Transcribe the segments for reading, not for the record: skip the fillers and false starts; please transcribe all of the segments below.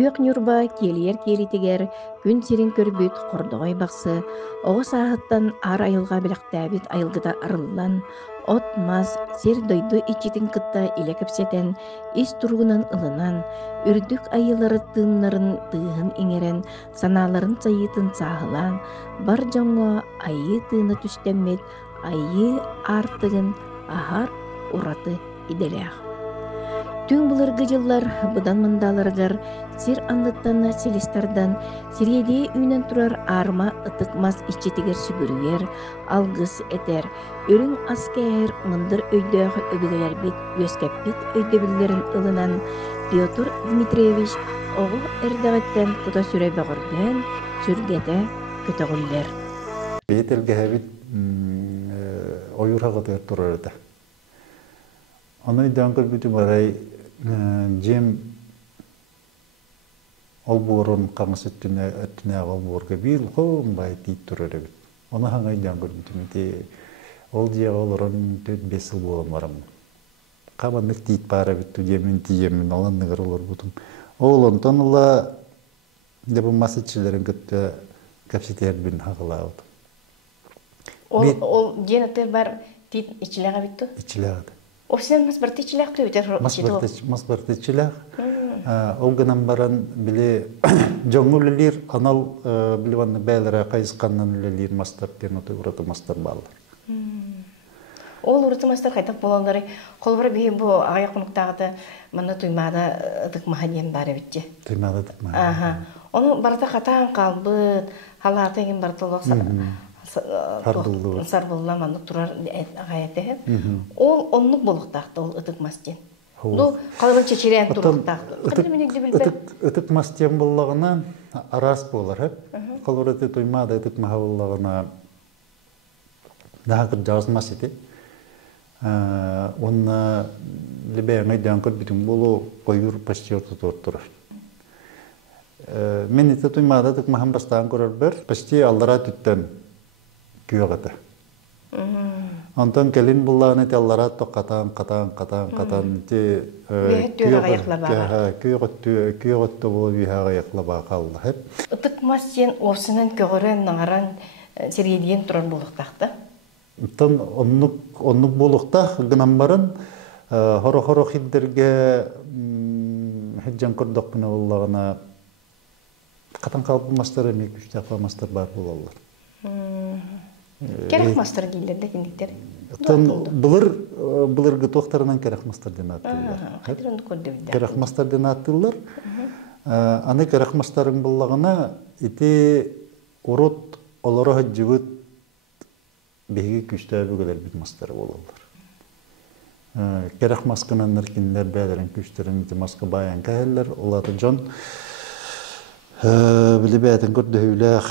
Күйөк нюрба келиер келитигер күн сирин көрбүт кордогой баксы, оҕо сааһыттан ар айылга билэхтээбит айылгыта арыллан, от мас, сир дойду ичитин кытта иле кэпсэтэн, ис туругунан ылынан, үрдүк айылары тыыннарын тыыһын иҥерэн, санааларын сайыытын сааһылаан, бар дьоҥҥо айыы тыына түстэммит, айыы аартыгын аһар ураты иделээх. Түң былыргы жыллар бұдан мандаларыгар сир анныттанна силистардан сириедее үйнен турар арма ытыкмас иччитигер сүгүрүгер, алгыс этер, өрүң аскәер мындыр өйдөөх өбүгелербит, үөскәппит өйдөбүллерин ылынан Петр Дмитриевич оҕо эрдэҕиттэн кута сүрэ бөҕөрдөөн сүргэтэ көтөҕүллэр. Бейтелгеһэбит ойурхаҕытыар турарыта. Onu iddiankır bütün baray cem olborun kanıs etine olborga bir kom bay tit turur bit. Ona hangi iddiankır bütün te ol diye olurun te besil bolam varam. Kabanlık tit para bit tu cemin alan negar olur butun. Oğlum tonla de bu masitçilerin gıtta kapsiter bin haqlaud. Ol genete bar tit içilega bittu. İçilega. O sen masbartı içilega tüyter. Masbartı içilega. Olganam baran bile jongullir anal bile vanna bäylere kayıskannan lelir mastar tenotu uratu mastar ballar. Ol uratu mastar kaytak bolanları kolbara bir bu ayak konuktağıda mana tuymada tıkmaha diyen bari bitçe. Tuymada tıkmaha. Aha. Onu barata katan kalbıt, halatı egin barata Sarbullar manlık turar gayete. Ol onluk boluktağıda ol ıtıkmaz diyen. Bu kalıbın çeçireyen turuktağıda. Itıkmaz diyen bollağına aras bolar hep. Kalorati tuymada ıtıkmaha bollağına daha kır cazmaz edi. Onna libeyana diyankır bütün bolu koyur pastiyor tuturtur. Men iti tuymada ıtıkmahan bastağın korar bir pasti allara tütten küyögötü. Ondan gelin bullağını iti allara katan iti küyögötü bolu bihaga ayakla kaldı hep. Itıkmaz diyen orsinan kögören nağaran seriyediyen turan boluktağda. Ondan onluk bolukta gınan barın horo hidderge heccan kurduk bina bollağına katan kalıbı mastar emek üç defa mastar bar bolallar. Kerek mastar giyilerde kendikleri? Bılırgı tohtarından kerek mastar den attılar. Kerek mastar den attılar. Anı kerek mastarın bollağına iti urut olara hıcıvıt behi küçtəbi qədər bir mastarı olarlar. Kerek maskınanlar kinler bəylərin küçtərin iti maska bayan kəhəller. Olatı can bili bəyətin kürdühüləq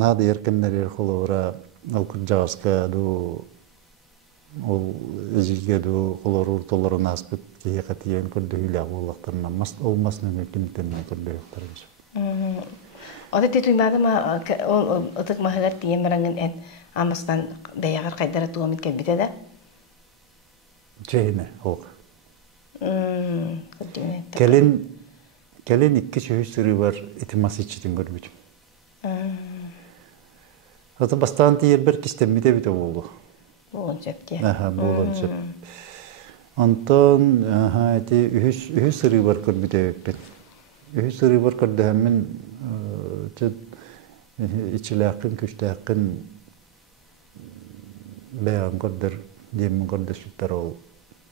nadı yerkenler yerxolavara al kürcağızka du ol ezilge du olar urtaları nasbet kehe qatiyen kürdühüləq olaqlarına olmasına mümkünliklerine kürdühüqtarımız. Oda tuymada ma ıtık mahalar diyen barangın en amastan dayagar kaydara tuğamit kelbite de? Cehine, oğuk. Kelin iki şehir sürü var itiması içitin görmüşüm. Ata bastan diyer bir kistemide bite oldu. Boğuncak ki. Boğuncak. Ondan ühü sürü var görmüşüm. Ühü sürü var görmüşüm. İçiləqin, küçləqin bəyan qırdır, demin qırdır sütlər ol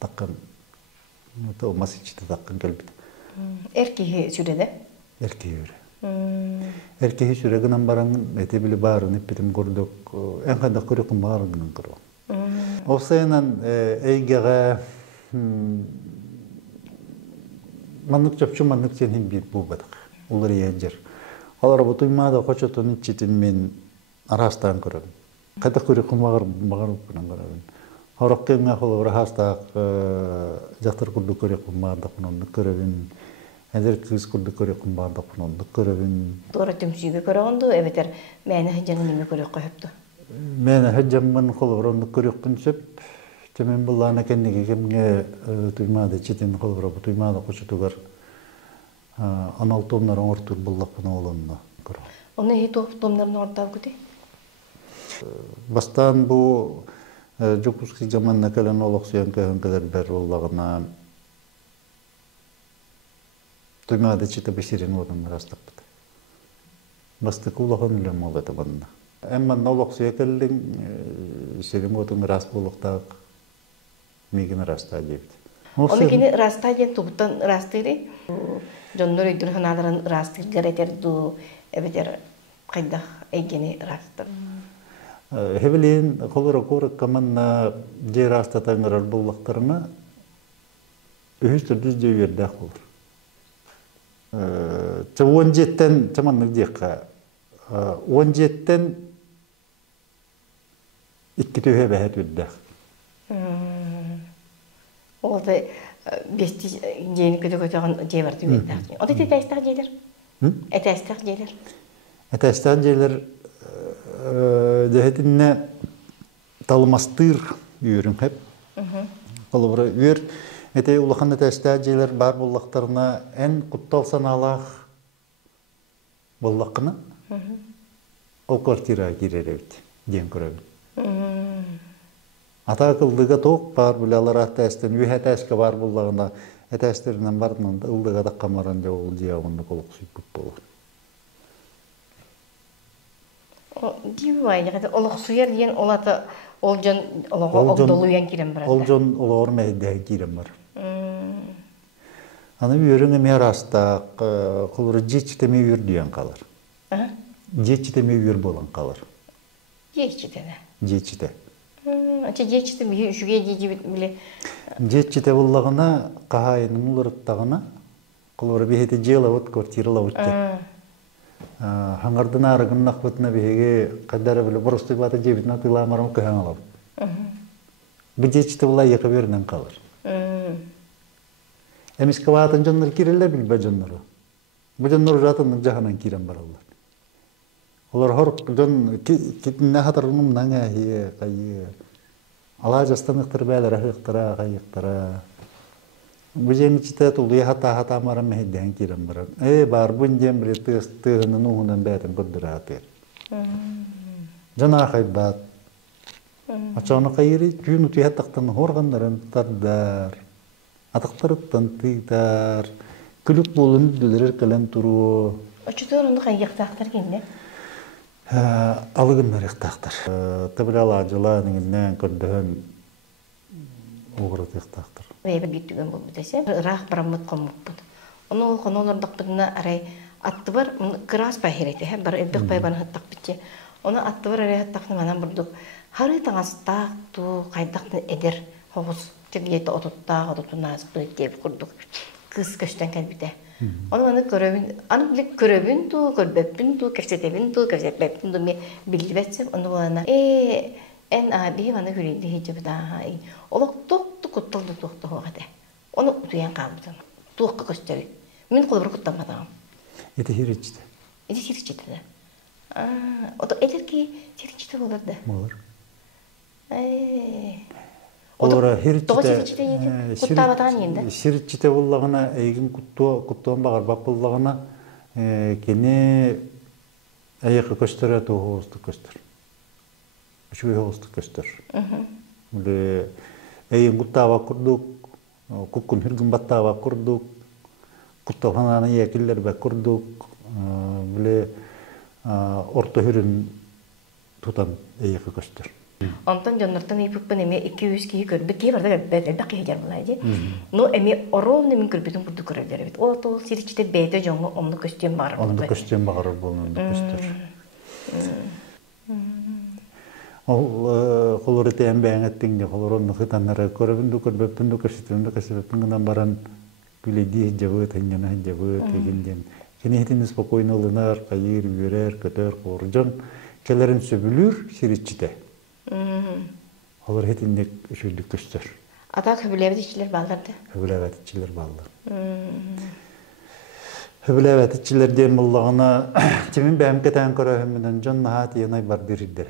taqqın. Olması içində taqqın gəlbid. Erkeği sürede? Erkeği öyle. Erkeği süreginin barın eti bili barın ippitim qurduk. En qanda qırıqın barının qırıq. Ofsayla eygeğe manlık çöpçü manlık senhin bir bu badık. Olur yeğencer. Olar bu tuymada qoçotun içitin men arastan көрөм. Кайда көрөм багырып көрөм. Хороккенге холор хастак жактыр курду көрөм бардык муну көрөм. Эдер кыз курду көрөм бардык муну көрөм. Тора төмсүгө көрөгөндө эбетер мени хажаны неме көрөк коюпту. Мен хажаммын холоронду көрөкпүн сөп. Темен буллана кендиге кемге туймада читин холоро туймада qoçotugar Аналтомнар оңортур буллакпын олонна. Оны хит томнарын ордав күте. Бастан бу жокуски заманна калан олоксуян көнкелер бер уллагына тумада чита беширин одын растапты. Басты кулаган үлем олады банна. Эмма олоксуя келдин шерим одын раст булуктак мигин раста дейбит. Оны кини раста ден тугуттан растыри. Жоннор үйдүн ханаларын растыр гаретерду эбетер кайдах эйгени растыр. Хевелин колора кора каманна же раста таңырар буллактарына үһүстөр дүз же бердак болор. Ча 17тен чаманнык декка 17тен 2 төһө бәһәт үрдәк. Олда бести жени көтөгөтөгөн же бар түбүндө. Ода тестак жейлер. Тестак жейлер. Тестак жейлер дәһетинне талмастыр үйрүн хеп. Колобра үйр эте улаханна тестак жейлер бар буллактарына эн куттал саналах буллакына. Ол квартира киреребит, ден көрөбүт. Ата кылдыга тоқ бар булалар атастын үйе тәске бар буллагында этестеринен бардын ылдыга да камаран же ол жиягында колук сүйүп болот. Дивай, жагата олоксуяр деген олата олжон олого огдолуян кирен бар. Олжон олор мейде кирен бар. Аны үйрөнгө мераста кулуру жечтеме үйр дүйен калар. Жечтеме үйр болон калар. Жечтеме. Жечте. Ача жечтем жүге жеби биле. Жечте буллагына кахайнын улурттагына кулуру бехете жела вот квартирала өттө. Хаңардын арыгыннак бутна беге кадары биле боростой бата жебитна тыламарым кыхан алып. Бу жечте булай яка бернен калар. Эмис каватын жоннор кирелер билбе жоннору. Бу жоннор жатынын жаханан кирен баралар. Олар хор жон китне хатарынын наңа хие кайы. Ала жастаныктыр бәлер ахыктыра кайыктыра. Бу жени чите тулуя хата марам мехден кирен барам. Бар бун жем биле тыгынын угунан бәтен көрдүрө атыр. Жана хайбат. Ачаны кайыры күнү туяттактан хоргандарын тардар. Атактырыптан тыйдар. Күлүк болун дүлөрөр калан туруу. Очудорунду кайыктактар кенде. Алыгын нарықтақтыр. Табырала жыланыңыннан көрдіғін оғыры тықтақтыр. Бәйбір геттіген бұл бүтесе, рақ барамыд қомық бұд. Оны ол қоны олардық бұдына арай атты бар, қырас бай хереті, бар өббек бай баны хаттақ бітте. Оны атты бар арай хаттақны манан бұрдық. Хары таңастақ ту қайдақтын әдер хоғыз. Тегелеті отыттақ, отыттың назық деп құрдық. Кыз көштен кәлбіте. Onu görevin, anı bile görevin tu, görbepin tu, kefsetebin tu, kefsetbepin tu, me bilibetsem onu bana. En abi bana hüriydi hiç bir daha. Olak toktu kuttaldı toktu hoğada. Onu utuyan kalmadım. Tuğka gösteri. Min kulubur kuttamadım. Eti hiriçti. Eti hiriçti de. O da eder ki hiriçti olur da. Olur. Олар Ширчите буллагына эйгин куттуан багарбак буллагына кени аяқы көстөрө тоғуызды көстөр. Үшуй хоғызды көстөр. Биле эйгин куттаба курдук, куккун хүргүн баттаба курдук, кутталхананы якиллер бак курдук, биле орто хүрүн тутан аяқы көстөр. Ondan jonlardan ipukpan eme 200 kişi görüp ki vardı belki heyer bulaydı. No eme orol nemin görüptüm burada görevler evet. O to sirçte beyde jongu onu kostyum var. Onu kostyum var bolunu kostyur. O kolorete embeğin ettiğinde kolorun hıtanlara görüptüm görüptüm köştüm baran biledi cevap hanyana cevap teginden. Kini hitiniz spokojno olunar, kayır, yürür, kötör, korjon kelerin söbülür sirçte. Олар хетиндек үшүлдүк көстөр. Ата хөбүлөбүтчүлөр балдарды. Хөбүлөбүтчүлөр балдар. Хөбүлөбүтчүлөрден буллагына чимин бәм кетен көрөмүнөн жон нахат янай бар дириддер.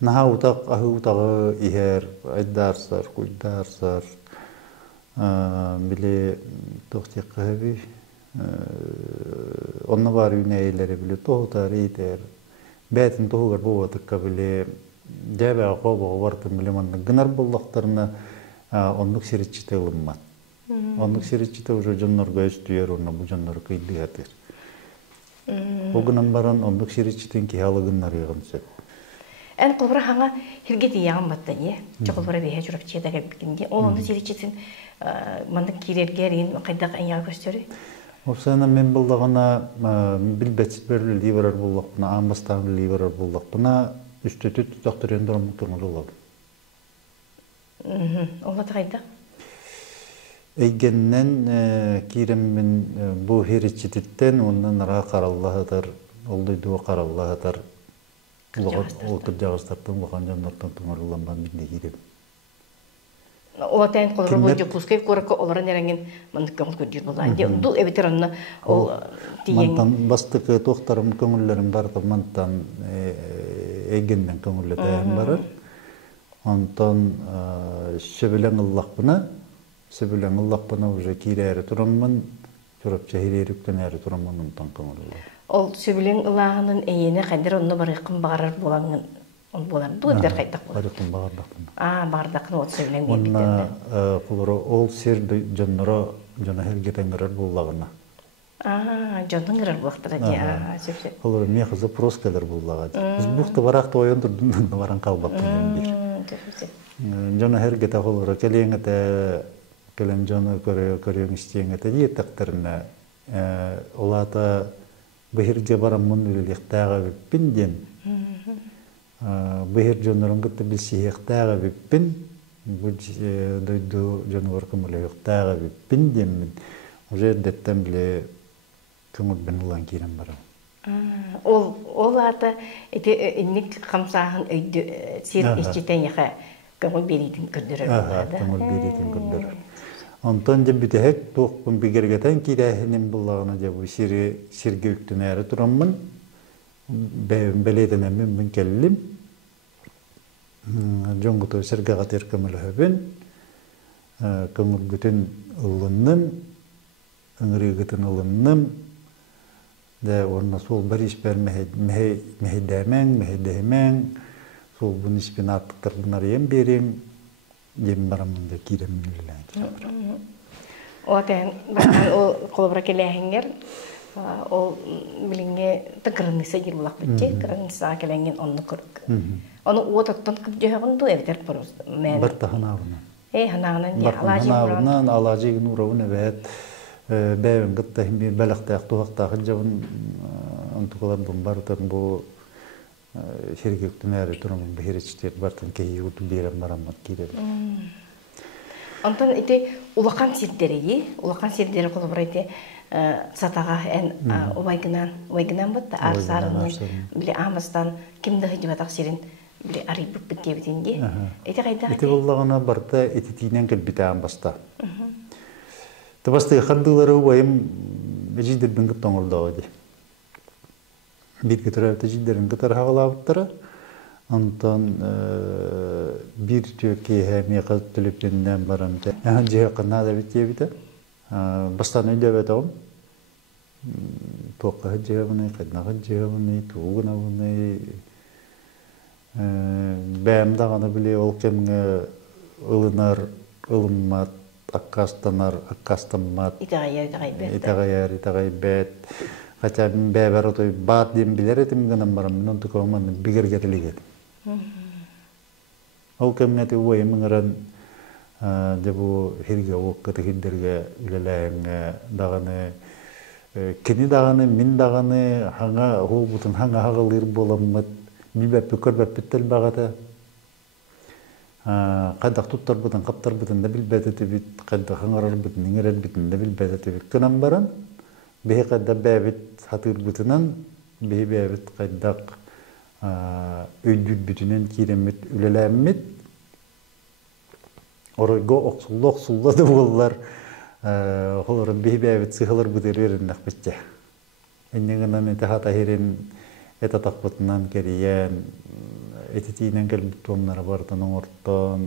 Наха утак ахы утагы ихер айдарсар, куйдарсар. Bile tohti kahvi onna var üneyleri bile tohtar iter. Bätin tohugar bu vatıkka bile däbä qobo vartım bile manna gınar bullaktarına onluk siritçite ılınmat. Onluk siritçite уже жоннорго өстүер, онна bu жоннор kıydı yatır. O günden baran onluk siritçiten ki halıgınlar yığın söp. En kulbura hanga hirgeti yağın battı ye. Çokulbura behe jurap çiğda gelbikinde. Onu siritçitin mandık kirergerin kaydak en yağ gösteri. Osana men bullagana bilbetsberli liberar bullakpına, ambastan liberar bullakpına üstetüt doktoren durum turmul olab. Ola da kaydak. Eygenden kiremmin bu hiritçititten ondan ra qarallahıdır, olduydu qarallahıdır. O kırcağızlardan, bakan canlardan tumarılanban binde kirem. Ola tayin kulbura boyunca puskay korakka olara nerengen mandık köngül kördür bulan. Du ebetir anna ol diyen. Mantan bastık tohtarım köngüllerim bardı mantan eygenden köngülle dayan barır. Ondan söbülen Allah'pına уже kireri turamman, çorapça hirerikten eri turamman ondan köngülle. Ol söbülen Allah'ının eyene kadir onunla barıqın bağırır bulanın. On bulan du ebetir kaydak bulan. Barıqın bağırdaqın. Bardakın ot söbülen diye Onna biterdi. kuluru ol sir jonnora jona hergeten garar bullagına. Jonun girer buaqtara diye. Söp. Kuluru me kızı proskeler bullaga. Biz buqta baraqta oyondurdun baran kalbaptın bir. Jona hergete kuluru kelengete kelem jona görüyor isteyengete diye takdirine olata behirge baramın ülelektaga binden. Behir jonların gıttı bilsi hektaga bippin. Bu duydu canavar kumule hektaga bippin diyemin. Уже detten bile kömür ben ulan kirem bara. Ol ata innik kamsahın öydü sir işçiten yaka kömür beriydim kürdürür. Kömür beriydim kürdürür. Ondan da bir de hep toqpun bigergeten kirehinin bullağına da bu sirge üktüneri turamın. Beleden emin ben kellim. Jongutu sirge gatir kömür höbün. Kömür gütün ılınным. Öngri gütün ılınnym. Da orna sol bir iş ber mehedemen. Sol bunun işbin attıklar bunlar yem berim. Yem baramında kirem minillen. O ten bakan o kolobra kelehenger o bilinge tıkırınısa girulak bitçe kırınısa kelengen onu kırık. Onu o tattan kıpcağın du evder pırız. Bartahan avına. Hanağının ya alacı buran. Hanağından alacı nuravun evet. Bäwin gıtta hem bir belaqtaq tuaqtaq jabın antuqalar bombardan bu şirkettin eri turamın bir hiçtir bartan ki yutu biram baramat kirem. Ondan ite ulakan sirleri kolaborate sataga en obaygınan batta arsarının bile amastan kimde hicvatak sirin bile arayıp bitkebitin diye. Ite kayda. Ite bullağına barda etitinen kelbitağın basta. Tabastı xandıları bayım ejidder bin gıttan oldu. Bir gıtara ejidderin gıtara hağalabıttara. Ondan bir tüyeki hem yakaz tülüplerinden baramda. Yani cihaqına da bitiye biter. Bastan öyle betam. Toqa cihaqını, qadnağı cihaqını, tuğuna bunu. Bäm dağını bile ol kemge ılınar, ılınmat. Akkastanar, akkastanmat. İtagayar. Hatta ben bäber otoy bat diyem biler etim gınan baram. Ben ontuk olmanın biger getili getim. O kemgeti uayım ngıran bu hirge okkatı hidderge üleleyenge dağını kini dağını, min dağını hanga hubutun hanga hağalir bolammat bilbep körbep bittel bağata qaddaq tuttar budan qaptar budan da bilbedeti bit qaddaq hangarar budan ingerer budan da bilbedeti bit kınan baran bihi qadda bäbit hatır butunan bihi bäbit qaddaq öydül bütünen kiremit ülelemmit oraygo oqsulladı bollar holorun bihi bäbit sıhılır budur erinnak bitce ennegenen ete hata herin eta taqbıtından keriyen etitiinen gelbit onlara bardan ortan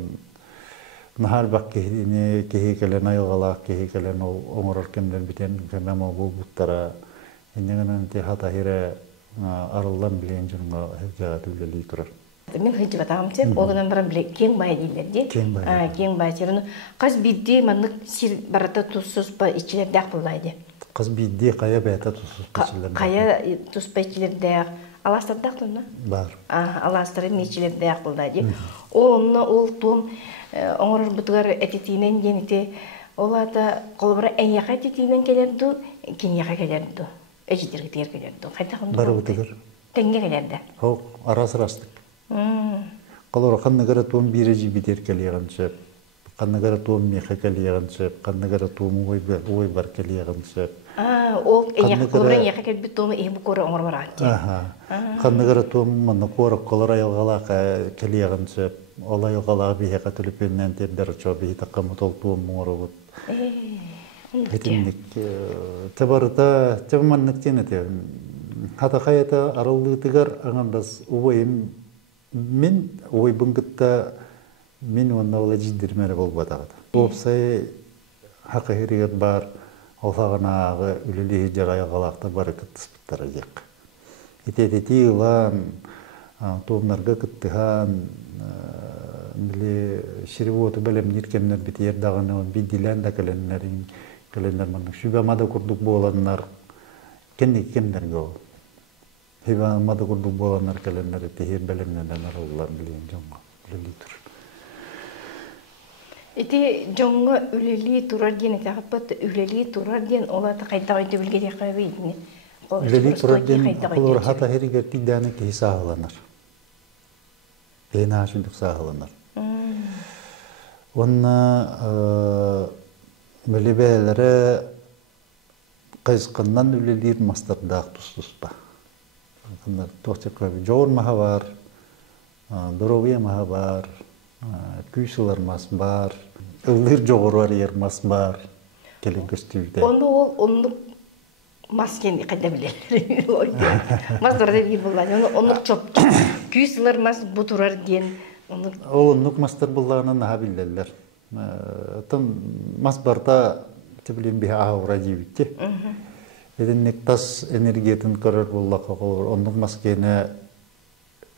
Nahar bak kehi kelen ayılgalak, kehi kelen oңoror kemler biten kemem bu buttara. Enнегенен те хата хире арылдан билен журга хега түлели турар. Мен хыжы батамчы, огынан бара биле кең бай дейлер ди. Кең бай. Кең бай серин каз бидди маннык сир барата туссуз па ичилер дак булайды. Кыз бидди кая бета тусуз пичилер. Кая туспа ичилер дак аластар дак тунна. Бар. Аластар ичилер дак булайды. Онна ол том оңорор бутугар этитинен дените олата колбара эң яка этитинен келерду, кең яка келерду. Эжитерге тер келерду. Кайда хонду? Бар бутугар. Теңге келерди. Хок арас-арастык. Колор каннагара том бирежи битер келегенчеп, каннагара том меха келегенчеп, каннагара том ой бар келегенчеп. Ол эяк көрөн яка кел бит тому бу көрө оңор барат. Каннагара том мана кора колор айылгалак келегенчеп, ол айылгалак бихека төлөпөннөн тердер чоби такамы толтуум моңорубут. Этинник табарыта табманнык тенете. Хата кайта арылдыгар аңандас убайым мен ой бунгытта мен онна ола жидирмере болбатагат. Опсай хакы херигет бар, олфаганагы үлүлү жарайгалакта бар кыттыспыттар жек. Итетети улан тоомнарга кыттыхан биле ширвоту белем ниркемнер битер даганы бидилен да келеннерин келеннер мана шүбамада курдук боланнар кемдерге ол. Хиба мада курдук боланнар келеннер техир белемнен аралар билен жоңго үлели тур. Ити жоңго үлели турар ден тагыппат үлели турар ден олата кайта кайта билге кайбыйдыны. Үлели турар ден колор хата херигер тиданы ки сагаланар. Бена шундук сагаланар. Онна мелебелере кайсканнан үлелир мастардак тустуспа. Кандай тохтекой жоор маха бар, доровия маха бар, күйсілер мас бар, ылдыр жоғырар ер мас бар, келен көстүйді. Оны ол онлық мас кенді қайда білелер. Мас тұрар деп болады. Онлық чоп. Күйсілер мас бұтырар ген. Ол онлық мастар бұлағынан наға білелер. Мас барда тіблен бі ауыра дейбітте. Edinlik tas enerjiyetin karar bollaka olur. Onluk maskene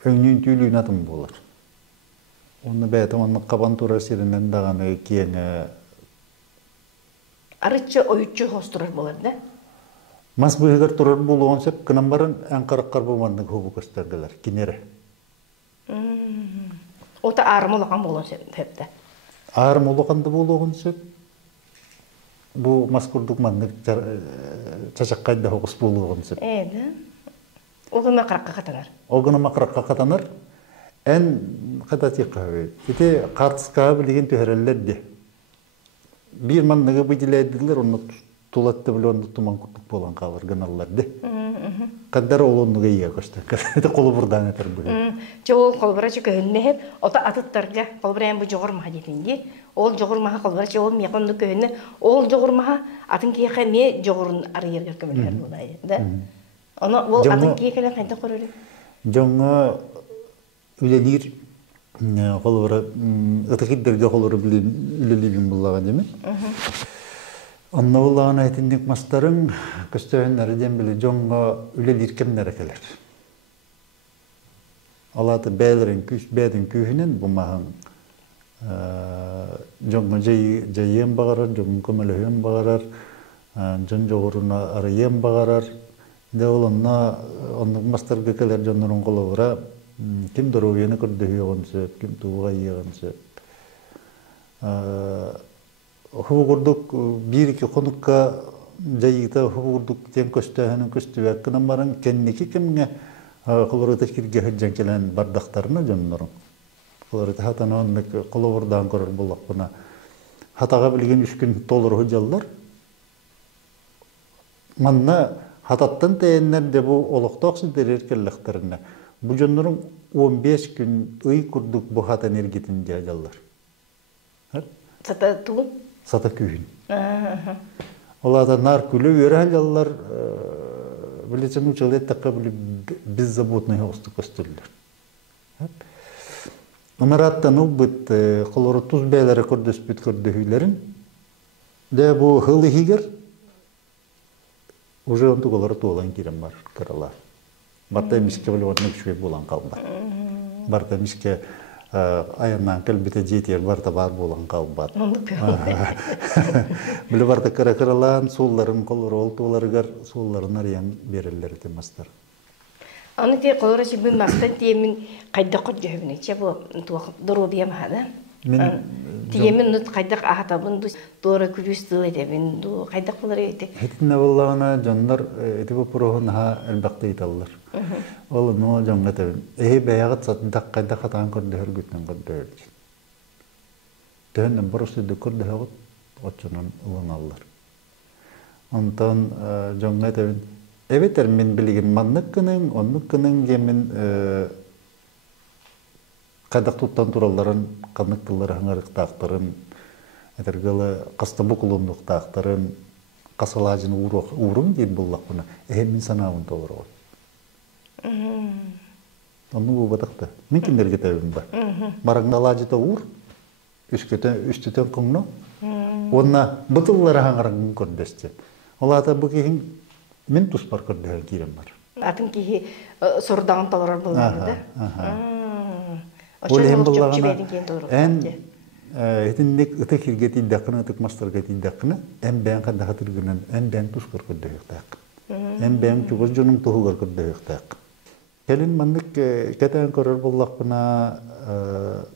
öňün tüylüğüne atım bolar. Onu beytem onluk kaban turar sirinden dağını kiyene... Arıçı oyutçu hosturar bolar da? Mas bıyıgar turar boluğun sep kınambarın en karakkar bulmanlık hubu gösterdiler. Kinere. O da ağrım olağan bolun sep de? Ağrım olağan da boluğun sep. Bu maskurduk manlık çaçakkayda hokus buluğun sep. O gün makarakka katanar? O gün makarakka katanar. En kadati kahve. Ite kartıska bilgin tühereller de. Bir manlığı bıcılaydılar, onu tulattı bile onu tuman kutluk bolan kalır gınarlar de. Kadar olunluğu iyi koştu. Ite kolu buradan eter bugün. Çoğul kolbara çıkı hünne hep, o da atıtlarga kolbara bu çoğur maha dedindi. Ol çoğur maha kolbara çoğul miyakonluk hünne, ol çoğur maha atın kiyaka me çoğurun arayır gökümürler bulaydı. Ona ol atın kiyakala kayda korur. Jonga ülelir kolbara ıtıkidderge kolbara ülelibin bullağa demek. Onna bullağına etindik mastarın köstüğünlerden bile jonga ülelir kemlere keler. Alatı beylerin kühünen bu mahın jonga jayyen bağırar, jonga kömelühün bağırar, jon joğuruna arayyen bağırar. De olonna onluk mastar gökeler jonların kolabıra kim doroviyeni kırdığıya gonsep, kim tuğuğa iya gonsep. Hubu kurduk bir-iki konukka jayıgda hubu kurduk ten köstüğünün köstüğü kınamların kendiki kimge kolorita kirge hıccan kelen bardaktarına jonların. Kolorita hatana onluk kolordan korur bullak buna. Hataga bilgen 3 gün dolur hıcallar. Manna hatattan teyenler de bu oluktoqsuz derir kellekterine. Bu jonların 15 gün ıy kurduk bu hat enerjitin jajallar. Sata tuğun? Sata kühün. Olada nar külü öre haljallar bileceğim uçalı ettakka bile biz zabutnayı ostu köstürler. Onaratan ubut koloro tuz beylere kördüspüt kördühülerin. De bu hılı higer уже онту колор туолан кирен бар карала. Барта миске боловатны күчү болан калба. Барта миске аяннан келбите жетер барта бар болан калба. Биле барта каралан сулларын колор олтуларгар сулларын арыян берелер темастар. Аны те колора сибин мактан темин кайда кожжебин че бу туак дорубия мада. Мен Тиемен нут кайдак ахатабын ду тора күрүстү эдебин ду кайдак булар эти. Хитне боллагана жандар этибе прохун ха элбакты италлар. Ол но жангата баягат сатындак кайда хатан көрдө хөргүтнөн көрдө. Төнөн борусу да көрдө хагыт очунун уланалар. Онтон жангата эветер мен билген манныккынын, оннуккынын жемин кайдак туттан туралларын, каныктылар хаңарыктактарын, этергалы кастабукулундуктактарын, касалажын урум дейт буллакпына. Мен санабын толор. Onu bu batakta. Minkinler getevim ba. Marangdalajıta uğur. Üstüten kungno. Onna bıtıllara hangarın kördeste. Olata bu kihin min tuspar kördehel kirem var. Atın ki sorudan talar bulundu. Olem bullagana en etinlik ıtık hirgeti dakına ıtık mastar geti dakına en beyan kan daha tırgınan en beyan tuskar kördehek tak. En beyan çukur jonum tuhugar kördehek tak. Kelin mandık keten korar bullakpına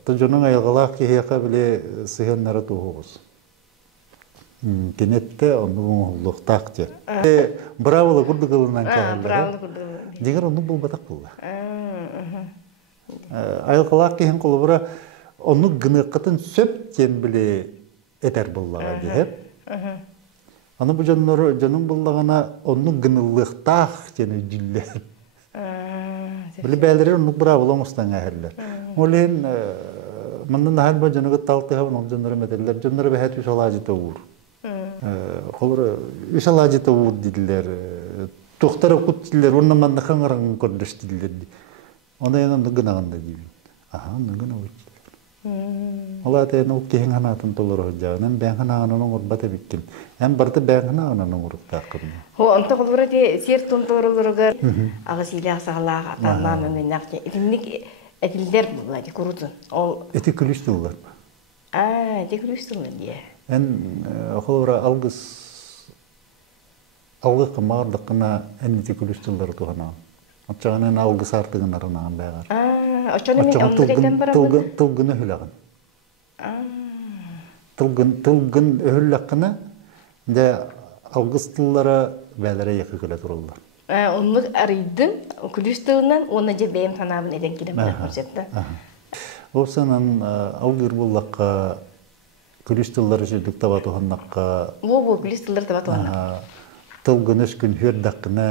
tajonun aygalak ki hiyaka bile sıhhanlara tuhuğuz. Kenette onu bulluk takçı. Bravo'la kurdu kılınan kahanlara. Bravo'la kurdu. Diğer onu bulbatak bulla. Aygalak ki hen kolubura onu gınıqıtın söp ten bile eter bullağa diyep. Onu bu canın bullağına onu gınıllık tak teni cille. Bili bәлдері ұнық бұра болам ұстан әйірлер. Олен, мұндан әйіл ба жанығы талты ғавын ол жанлары мәтелілер. Жанлары бәхәт үш алажыта ұр. Қолыр үш алажыта ұр деділер. Тоқтары құт деділер, онын маңда қаңырын көрдіш деділер. Онда ең ұнды ғынағында дейбін. Аха, ұнды ғына өйт. Ола әтәйін ол кейін ғанатын толыр өйдіғын. Әм бәң ғанағынан оңыр бата біккен. Әм барды бәң ғанағынан оңыр ұқтақын. Онта қолбыра де сер тонторылырығыр ағысыйлы ақсағалаға атанмамын мен ақча. Этімнік әтілдер бұл әді құрудын. Эти күлістілдер. Әті күлістілдер де. Ән қолбыра алғы қымағырдықына ән эти күлістілдер туғана. Отчағынан алғыс артығын арынаған бәғар. Очаны мен омдық әйтен барабын? Тылгын өхіліғын. Тылгын өхіліғына де алғыстылары бәлері екі күлі тұрылды. Онлық арыйдың күлістілінен оны же бәйім санабын әден келем көрсетті. Осынан алғыр болаққа күлістілері жүрдік таба туғаннаққа Ол күлістілер таба туғаннақ. Тылгын өшкін хүрдаққына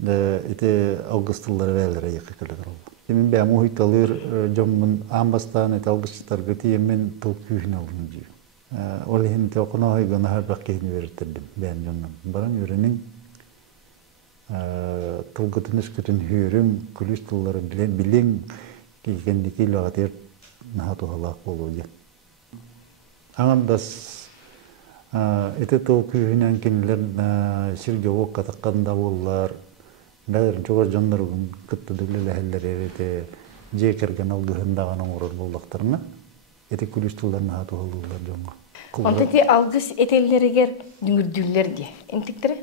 ите алғыстылары бәлері екі күлі тұрылды. Мен бәм ұйтталыр жомын амбастан әт алғыстарға тиемен тыл күйін алдың жүйі. Ол хинте окуна ойгона har bak kehini verirdim ben jonnan. Baran yörenin tılgıtın üskütün hürüm, külüş tılları bilen ki kendiki lağatir nahatu halak oluyor. Ağandas ete tıl kүйінен kendiler şirge ok katakanda ollar. Bәлерін çoğar jonlar kıttı dögüle heller erete jekergen algıhındağına uğrar bollaklarına ete külüş tılları nahatu olurlar jonga. Онта те алғыс етелерігер дүңірдүлер де. Энтіктірі?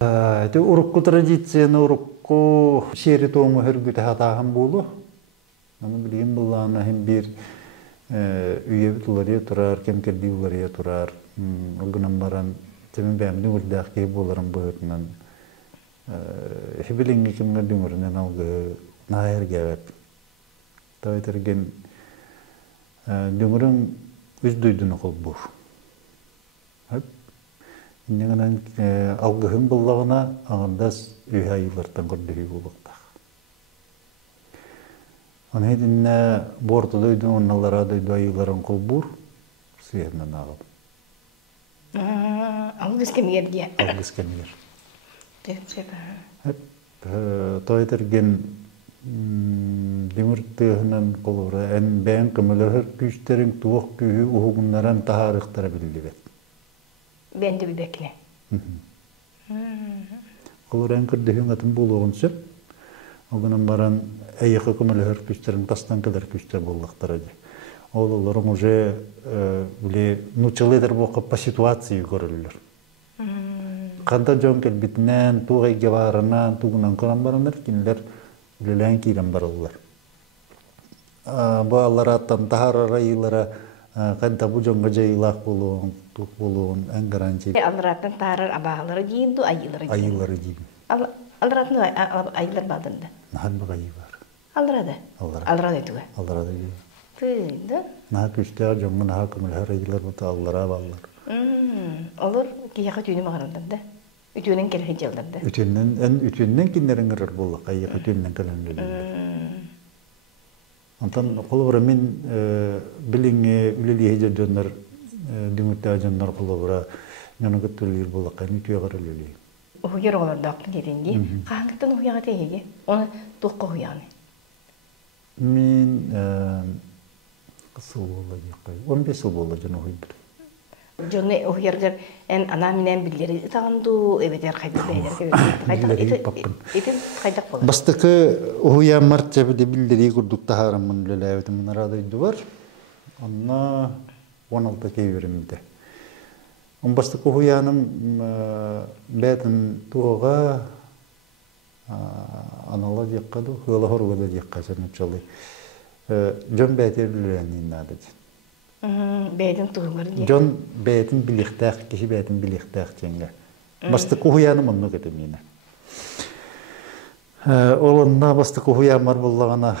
Это урукку традицияны урукку шери тоңу хөргүтэ хатахан болу. Аны билген булланы hem bir üyebit ularıya turar, kemkerdi ularıya turar. Ogınan baran temin bämini urdak keyip olaran boyutunan. Hibilingi kimge düңürünen algı nahir gevep. Tabi tergen düңürün üz duydunu kol bu. Hep İnneğinen algıhın bullağına ağırdas üye ayılardan gördüğü bulukta. Onu hedinne bortu duydu, onnalara duydu ayıların kol bur, suyenden ağıl. Algız kemiyer diye. Algız kemiyer. Hep toy tergen Dimurtığının kolura en ben kımılır güçlerin tuğuk gühü uhugunlaran taharıqtara bildibet. Ben de bir bekle. Kolura en kırdıhın atın buluğunsun. Oğunan baran eyyakı kımılır güçlerin tastan kadar güçler bollaqtara. Oğulların уже bile nuçalıdır bu kappa situasiyi görülür. Kanda jon kelbitinden tuğay gevarından tuğunan kuran baranlar kinler bilen kiren barıllar. Bu Allah'tan taharara yıllara kanta bu jonga jayılaq buluğun, tuğ buluğun en garanti Alrattan tarar abahaları giyin du ayıları giyin. ayıları gibi. Alrattan ayılar badında. Nahan bir ayı var. Alrada. Alrada itu. Allah'da gibi. Tüydü. Naha küçler jonga naha kımılır ayılar bu da Allah'a bağlar. Olur ki yaka tüyünü mağarandırdı. Ütüğünün kere hecaldırdı. Ütünden kinlerin gırır bullaq ayı ütünden kalanlar. Ondan kolubra min bilinge üleli hejejonlar dimutta jonlar kolubra ñonu gıttılir bullaq ayı ütüye garıleli. Uyar olur dağıtın dediğingi. Kahanlıktan uyağı teygi. Onu tuğqa uyağını. Min kısıl olacak. 15 yıl olacak o hübbür. Jonne uyarlar en ana minen billeri tandu ebeter kaydı beyler. Billeri papın. Itu kaydak bolar. Bastıkı uya martçabı de billeri kurduk taharamın lelevetim narada var. Onna 16 keyverimde. On bastıkı uyanım beden tuğağa analar yakkadu, hıla horgada yakkasan uçalı. Jon beter lelenin nadıcı. Beyden tuğumları diye. Jon beytin biliktäq, kişi beytin biliktäq jenge. Bastık uyanım onu gedemine. Olanda bastık uyanmar bollagana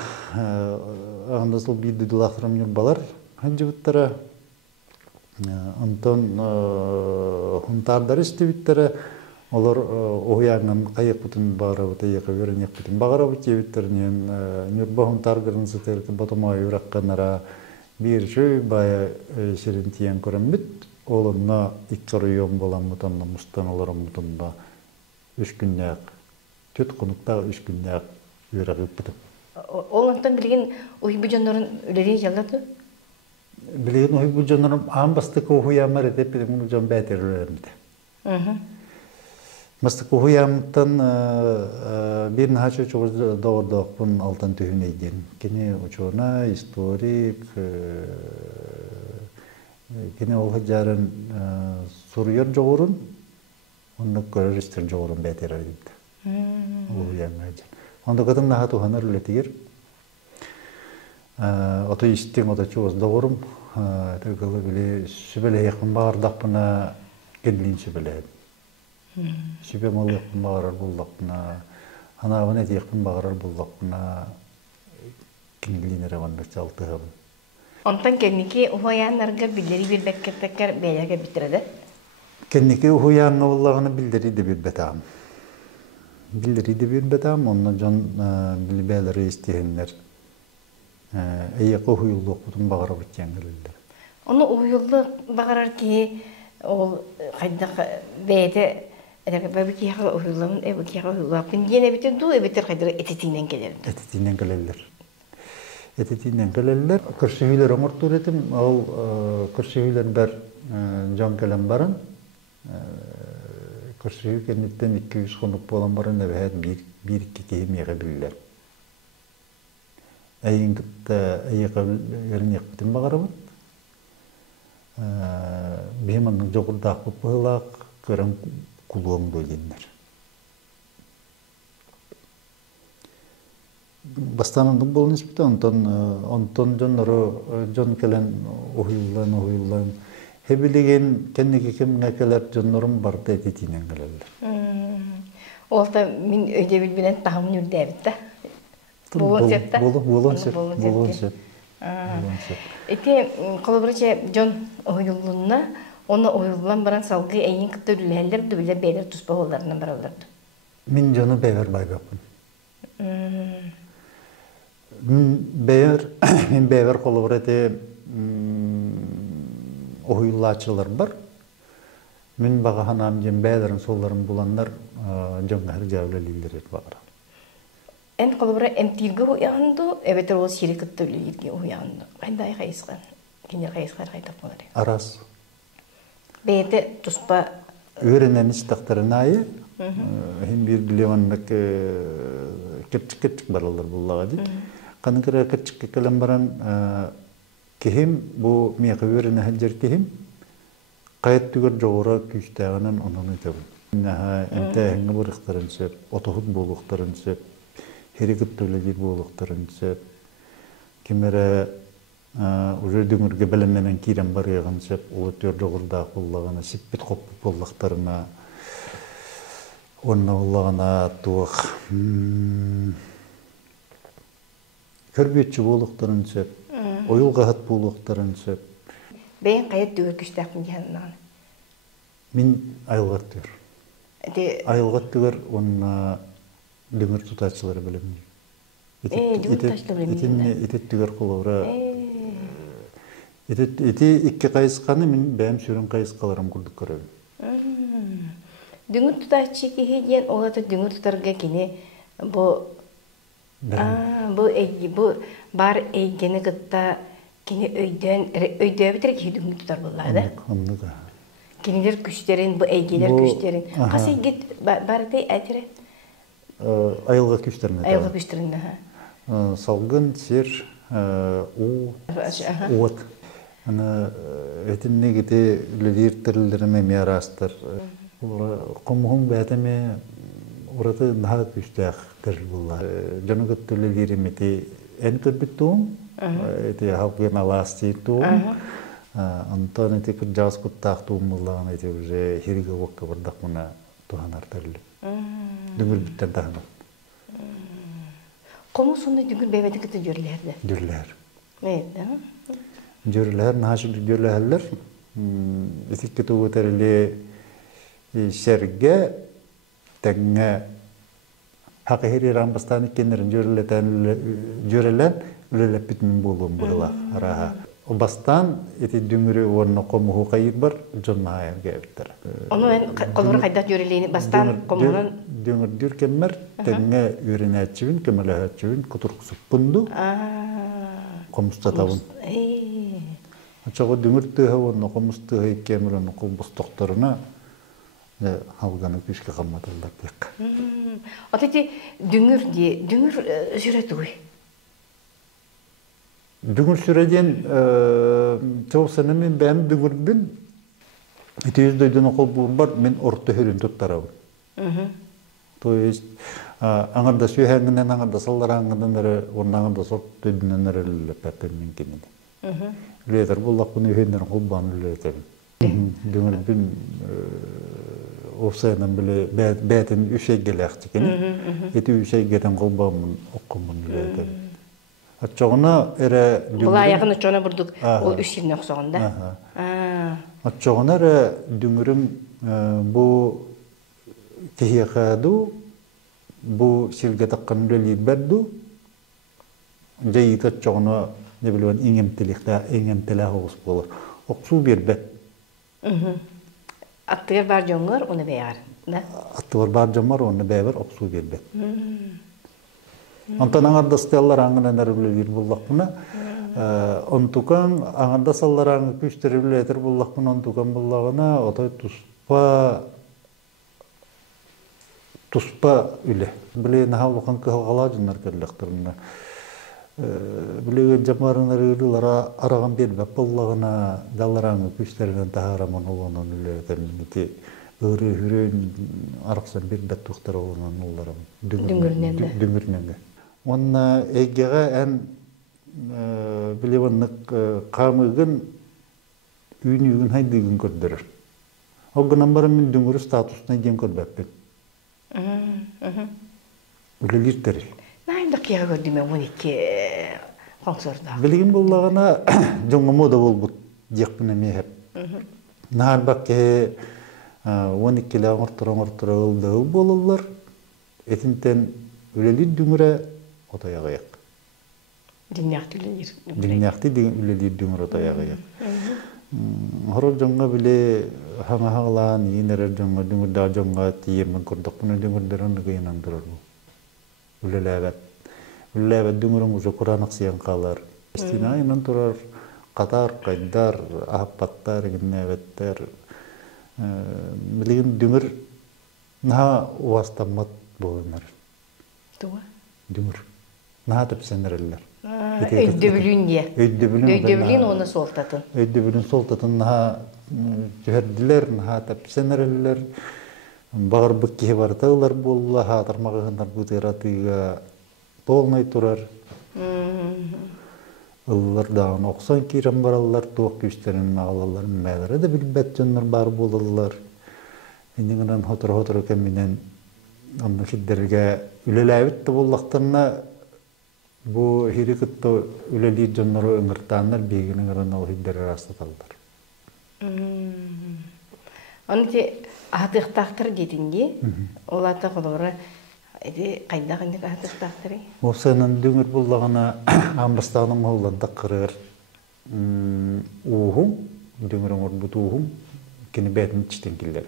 anda sol bildi dulaqtırım yurbalar. Hanjı bittara Anton huntardar isti bittara olar uyanın qayık butun bara bıta yaqa veren yak butun bagara bıta bitterinen yurba huntargırın sıtırtı batoma yuraqqanara bir şey baya şirin tiyen körümbüt. Oğlumna ikkarıyon bolan mutanla mustan olaram mutanda 3 günlük tüt konukta 3 günlük yüragıp bitim. Oğlantan bilgin uybu jonların üleri yaladı. Bilgin uybu jonların ağın bastık uhuyamar edip bitim bunu jon bäter öğrenmedi. Bastık uhuyamdan bir nahaçı çok doğru bunun altın tühüneyden. Kene uçuna historik kene ol hajarın soruyor joğurun onu görürüstür joğurun beter edip. Uhuyamacı. Onda kadın naha tuhanar ületigir. Oto istin oto çoğuz doğurum. Tırgılı bile sübele yakın bağırdak buna kendiliğin sübele. Sübe mal yakın bağırar bullakına, ana ne yakın bağırar bullakına, kendiliğine revanlık çaltığı. Ondan kendiki uhayanlarga billeri bir bekketeker beylerge bitirdi. Kendiki uhayanı Allah'ını bildiri de bir betam. Bildiri de bir betam, onunla can bilbeleri isteyenler. Eyyaka huyulluk butun bağıra bitken gelirler. Onu uyulluk bağırar ki o kaydak beyde belki ya uyullamun belki ya uyullapın yine bitir du bitir kaydak etetinden gelir. Etetinden gelirler. Etetinden gelirler. Kırşıhüler omurtur etim. O kırşıhüler ber can gelen barın. Kırşıhü kenditten 200 konuk bolan barın evet bir iki kehimeye bilirler. Ayın kıtta ayyaka yerin yakbitin bağırabın. Bihimanın jokurda kupılaq kırın kuluğum bölgenler. Bastanın bolun ispiti onton jon kelen uhuyullan hebiligen kendiki kimge keler jonlarım barda etitinen gelirler. Olta min öyle bilbilen tahmin yürüdevdi. Bolun sep. Eti kolaborasyon John oyulunna ona oyullan baran salgı eyin kıta ülüheller de bile beyler tuspa ollarından baralardı. Min jonu bever baybapın. Min bever kolaborasyon oyullaçılar var. Min baga hanam jem beylerin solların bulanlar jonga her javle lider et bağıra. En kolobra emtilge uyandı. Evet o şirket tölüyirge uyandı. Kayday kayıskan. Kinyer kayıskar kaydak bolary. Aras. Beyte tuspa Öğrenen istaktarın ayı. Hem bir bilevanlık küçük baralar bullağı değil. Kanı kıra küçük kalan baran kihim bu miyaka öğrenen hacer kihim kayıt tügür çoğura küçtağının onunu tabın. Naha ente hengi buruktarın sep, otohut boluktarın sep, herikit töleci boluktarın sep, kimere уже дүңүргө белемнен кирен барыгын сеп, улутер жогурда куллагына сиппит коппу боллактарына онна уллагына туак көрбөтчү болуктарын сеп, оюлга хат болуктарын сеп. beyin kayıt tügür küçtağın yanından. Min айылгат төр. De Айылгат төгөр онна дүңүр тутачылары белемни. дүңүр тутачылары белемни. Итет төгөр колора. Ити икки кайысканы мен бәм сүрүн кайыскаларым курдук көрөбүм. Дүңүр тутачы кихи диен олата дүңүр тутарга кини бу bu бар эйгени кытта кини өйдөн битер кихи дүңүр тутар буллар да. Анныга. Кинилер күчтерин, бу эйгелер күчтерин. Касы гит барды әтире. Айылга күчтерин. Айылга күчтерин да. Салгын, сер, уот. Ана этинне гите лидертерлерме миарастар. Комхун бәтеме ураты наха күчтәк кер булла. Жаныгыт төлелеремете эн көрбүттүм. Эти халкын аласти ту. Антон эти кыржас куттак туумуллаган эти уже хириге вакка бардак мына туханар терле. Дүңүр биттен тахана. Кому сонда дүңүр бебети кыты жөрлөрдө? Жөрлөр. Да. Жөрлөр нашып жөрлөрлөр. Этикке тугутерли шерге теңге хакыри рамбастаны кенерин жөрлөлөн үлелеп битмин болуум була араха. Обастан эти дүңүрү орно комуху кайыр бар, жон майерге биттер. Ону мен колбур кайда жөрелени бастан комунун дүңүр дүркеммер теңге үренәчүн, көмөлөчүн кутуркусуп пунду. Комустатабын. Ачага дүңүр тыга орно комустыга кемерен комбустокторуна халганы күшкө каматылдар дек. Атети дүңүр жүрөтүй. Дүңүр сүреден çoğusunu men bäm дүңүрбүн. 200 окол бар, мен орто хөрүн туттарабын. То есть аңарда сүйһәңнән аңарда саллараңнан оннаңда сот дөдүннән лепәпен мөмкин. Летер буллак буны хендер кулбан летер. Дүңүрбүн офсайдан биле бәтен үшегеләк чекене. Эти үшегеден кулбан оккомун летер. Атчогуна эре Була ягын чона бурдук ол 3 жерне оксогонда. Атчогуна эре дүңүрүм бу техияду бу силге таккан лели берду. Жайыт атчогуна не билген иңемтеле хогус болор. Оксу бербе. Аттыр бар жоңгор уну беяр, да? Аттыр бар жоңгор уну беяр оксу бербе. Антан аңарда стеллар аңынан әрбілер боллақпына. Онтукан аңарда саллар аңы күштері білетір боллақпына онтукан боллағына отой туспа үлі. Біле нағалуқан кығалға жынар кәрліқтіріне. Біле жамарынар үлілара араған бербәп боллағына далар аңы күштерінен тағараман оланын үлетірін. Үрі хүрен арқсан бербәт тұқтар оланын оларам. Дүңгірнен. Онна эгеге эн билеваннык камыгын үйнүгүн хайдыгын көрдөрөр. Огунан бары мен дүңгүр статусуна ден көрбөппүн. Үлелиртер. Найда кия көрдүм мен 12 консорда. Билген боллагана жоңго мода болбут жекпине мехеп. Нар бакке 12 ламортор ылдыл бололлар. Этинтен үлелир дүңгүрө отаяғаяқ. Динняқты үлелер. Динняқты үлелер дүңір отаяғаяқ. Хорол жоңға біле хаңа-хағылан, енерер жоңға, дүңірда жоңға тиемін көрдік. Бұны дүңірдерін ғайынан тұрар бұл. Үлелі әбәт. үлләбе дүңүрүң уже куранак сыян калар. Стина инан турар катар кайдар ахпаттар гиннебеттер. Билген дүңүр наха уастаммат болунар. Туа. Дүңүр. Наха тепсенерлер. Өйдөбүлүн дие. Өйдөбүлүн оны солтатын. Өйдөбүлүн солтатын наха жөһөрдүлер, наха тепсенерлер. Багыр быкки барталар болла, хатармагындар бутыратыга полный турар. Ыллар дагы оксон кирен баралар, туак күстерин агалалар, мәләре дә билбәт жоннар бар булалар. Иннигенен хотор кеминен анны киддерге үлеләбит буллактарына бу хирикетто үлели жоннар ыңгыртаннар бегенен ал хиддер растаталар. Онте атыктактыр дединге, олата колора кайда кандай атыктактыры? Осынын дүңүр буллагына амбастагының молланда кырыр. Ухум, дүңүрүң орбут ухум, кини бетин читен килдер.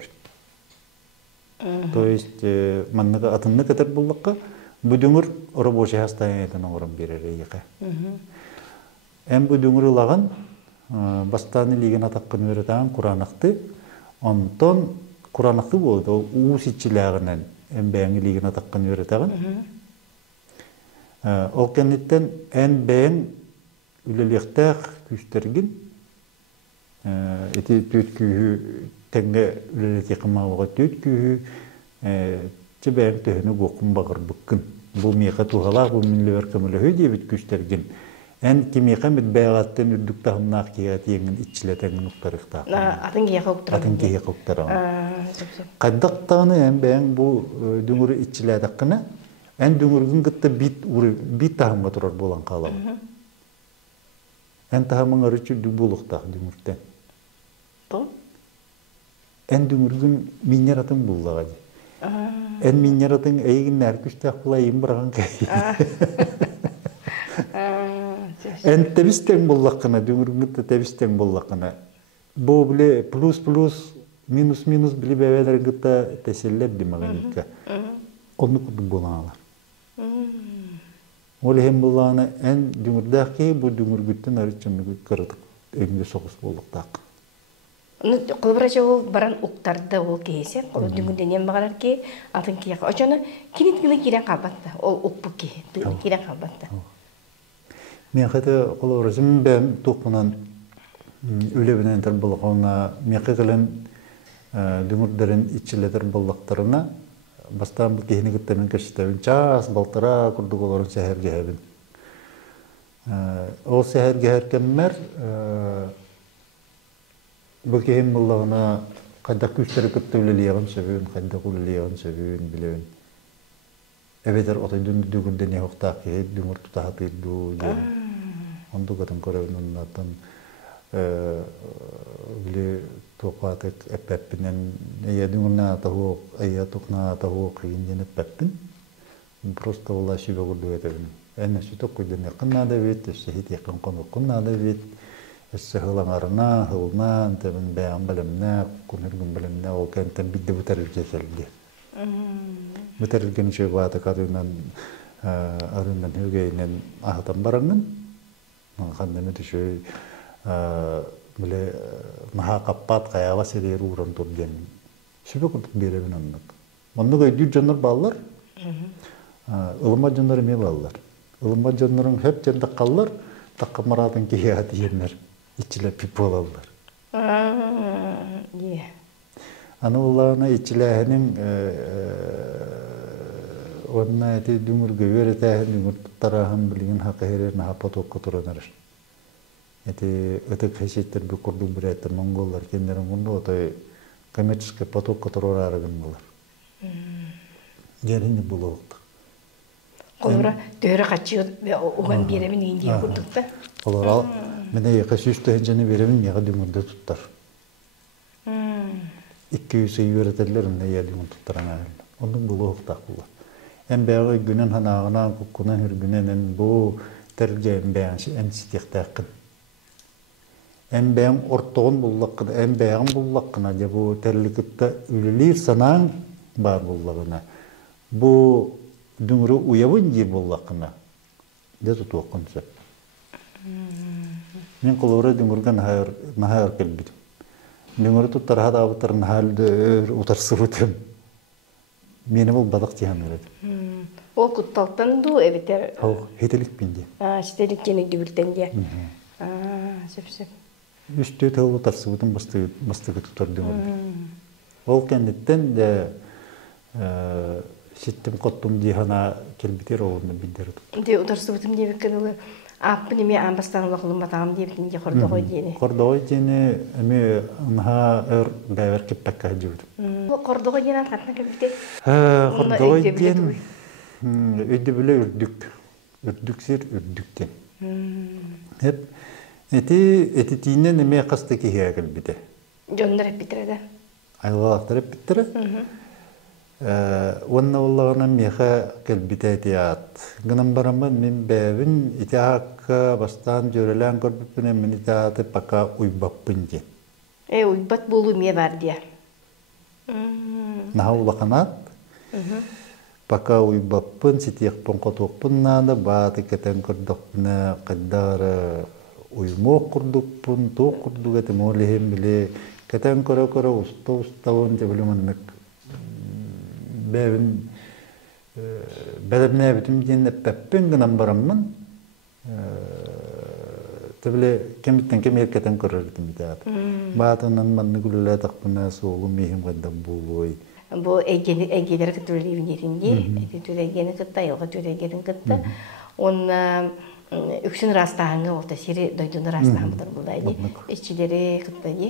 То есть, манныга атынны кетер буллакка, бу дүңүр рабочий состояниятын орын берер эйке. Бу дүңүр лаган бастаны лиген атаккын өретаган куранакты, онтон куранакты болду, ол уус ичилягынан бәңі лиген атаккын өретаган. Ол кенеттен бәң үлелектәк күстергін, эти төт күйі тәңге үлелеті қымауға төт күйі че бәң төхіні гоқын бағыр бұққын. Бұл меқа туғалақ, бұл мінлевер көмілі хөй дебіт күстергін. Кемеқа мүт бәғаттен үрдік тағымнақ кейат еңін итчілетәңін ұқтарықтақ. Атын кейе қоқтырын. Атын кейе қоқтырын. Қайдақтағыны бәң бұл дүңірі итчілетәққіні дүңіргін күтті бит тағымға тұрар болан қалауы. Тағымың ары чүрді болуқтақ дүңірттен. Бұл? Дүңіргін минератын болдағады. Минератын әйгін әркүштәқ бұлайын біраған кәйді. Тәбістен боллаққына, дүңіргінді тәбістен боллаққына. Бұл біле плюс, минус біле бәвәлерін күтті тәселләп демаған екке. Оны күрді болан алар. Ол ем болағына дүңірдәқи бұл дүңіргіттен әрітшімді көрдік өңді соғыс болдықтақ. Қолбырача ол баран ұқтарды ол кейсе, ол дүңірден ем бағарар кей, атын кейеқ. Очаны кенеткілі керен қабатты, ол ұқпы кей, керен қабатты. Мен қайты қолбырачым бәм тоқпынан өлебінен тәр болуғауына, мен қайқылын дүңірдерін итчілетер болдықтарына бастан бұл кейіні күттемін кәшітәбін час балтыра күрдік оларын сәхерге әбін. Ол сәхерге әркеммәр бұл кейін болуғына қайда күштері күтті өлелеғын сөбін, қайда өлелеғын сөбін білеуін. Әбетер отай дүнді дүгірден еуқтақ кейіп дүңір тұтағат үйді дейін. Онды көтін көрәуін оннаттан біле тоқатық әппәппінен әйе дүңірна атауық, әйе тұқна атауық кейінден әппәппін. Просто ола шүбе күрді өтәбін. Әне сүтік көйден әқынна да бет, әсі хет еқін қоны құнна да бет, әсі ғылаңарына, ғылынан, тәбін бәйін біліміне, күніргін біліміне, ол кәнттен бидді бұтәріл кеселге. Бұтәрілген шөй баты қадуынан арынан өгейінен ағытан бараңын. Қандамы түшөй біле наға қаппат қаяға серері ұран тұрген. Сөбе күрдік беребін аннық. Оннық өйдір жонлар балылар, ылыма жонлар еме балылар. Ылыма жонларын хөп жандық қалылар, таққа маратын кейе аты ернер, итчілі пип болалар. Аны олағына итчіләхінің онна әті дүңірге өретәхін дүңір тұттарағын білген хақы херерін хапа тоққа тұранар. Әті өтік хәсеттер бір күрдің бір әтті монголлар кендерін күнді отай коммерческая потокқа тұрар арығын болар. Герінде бұл оқты. Қолыра дөйірі қатшы оған беремін еңдей күрдікті? Қолыра мені еқа сүсті әнжені беремін еға дүңірді тұттар. 200 өретерлерін еға дүңір тұттаран әрін. Оның бұл оқтақ болар. Бәғі күнін ханағынан, күнін хүргінен бұл тәрге бәғін сетектәқін. Бәғін ортығын бұллаққына, бәғін бұллаққына, бұл тәрлікітті үлілер санаң бар бұллағына. Бұл дүңірі ұябын де бұллаққына. де тутуаққан сөп. Мен қолуыры дүңгірген нахайыр келбедім. Дүңгірі тұттарға да абыттарын халді ұтарсы бұтым. Мені бұл бадақ тихан өреді. Ол құтталтан ду әбетер? Ау, хетелік бенде. Шетелік кені дүбілтен де. Сөп-сөп. Үсті өте ұтарсы бұтым бастығы тұтар дүңгірді. Ол кәндеттен де сеттім қоттым дейхана келбетер оғырны бендері тұт. Де ұтарсы бұтым де беккен олы аппын еме амбастан ұлақылым батағым де беккен де қорды ғой дейіне. Қорды ғой дейіне әме ұнға өр бәвер кеппәкка жүгді. Қорды ғой дейін аңқатына кәбекте? Қорды ғой дейін өйді біле үрдік сер үрдіктен. Әп, әті тейінен әме қасты кеге кәлбеде. Жондар әп бітіреді? Айғалақтар әп бітірі. Онна олағына меха кәлбіті әтият. Гынан барамын мен бәбін ите хаққа бастан жөрелән көрбіппіне мен ите аты пака уйбаппын ден. Уйбат болу ме бар дия? Наха улақанат. Пака уйбаппын, сетиекпін қотуқпын нады, баты кәтен көрдіқпіні қайдары уймоқ құрдықпын, тоқ құрдық әтім олығын біле кәтен көрі-көрі ұста-ұстауын жабылымыннық. Бәбін бәлібіне әбітім дейін әппәппен гынан барамын. Тәбілі кеміттен кем еркетен көрірдім дейді. Батынан манны күлілі тақпына соғу мейхім қайда болуой. Бұл әгелер күттірі венерінде, әгені күтті, айылға түрі әгелін күтті. Оны үксін растағыңы олта, сері дойдуны растағын бұдар бұлдайды. Ішчілері күттіде.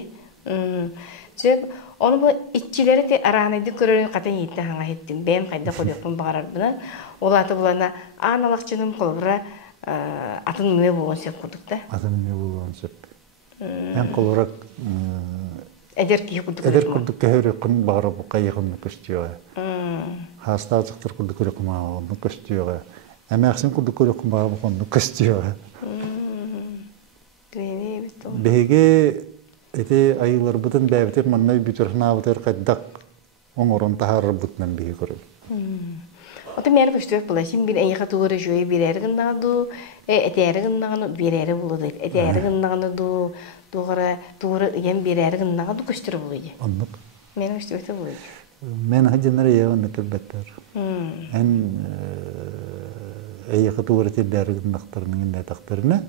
Onu bu iççileri de arağınaydı körörün qatan yitti hana ettim. Benim qayda qoyuqpun bağırar buna. Olatı bulana analaqçının qolbura atın müme bolğan söp qurduk da. Atın müme bolğan söp. En qolbura Eder ki qurduk. Eder qurduk kahörü qın bağıra bu qayıqını köstüyor. Hasta azıqtır qurduk körük mağını köstüyor. Əməqsin qurduk körük mağını qonu köstüyor. Bege Эти айылар бұтын бәбітер маннай бүтірхін абытыр қайдақ оңырын тахарыр бұтынан бейі көріп. Оты мәні көштіріп бұлайсың, бір әйіға туғыры жөйі бір әрігін нағыду, әті әрігін нағыну бір әрі бұлыды. Әті әрігін нағыну туғыры үйен бір әрігін нағыду көштіріп бұлайды. Онлық. Мәні көштіріп бұлайды. Мен хәджанары еуанны кірбәттер. Ән әйіға туғыры теді әрігін нақтарының тақтарына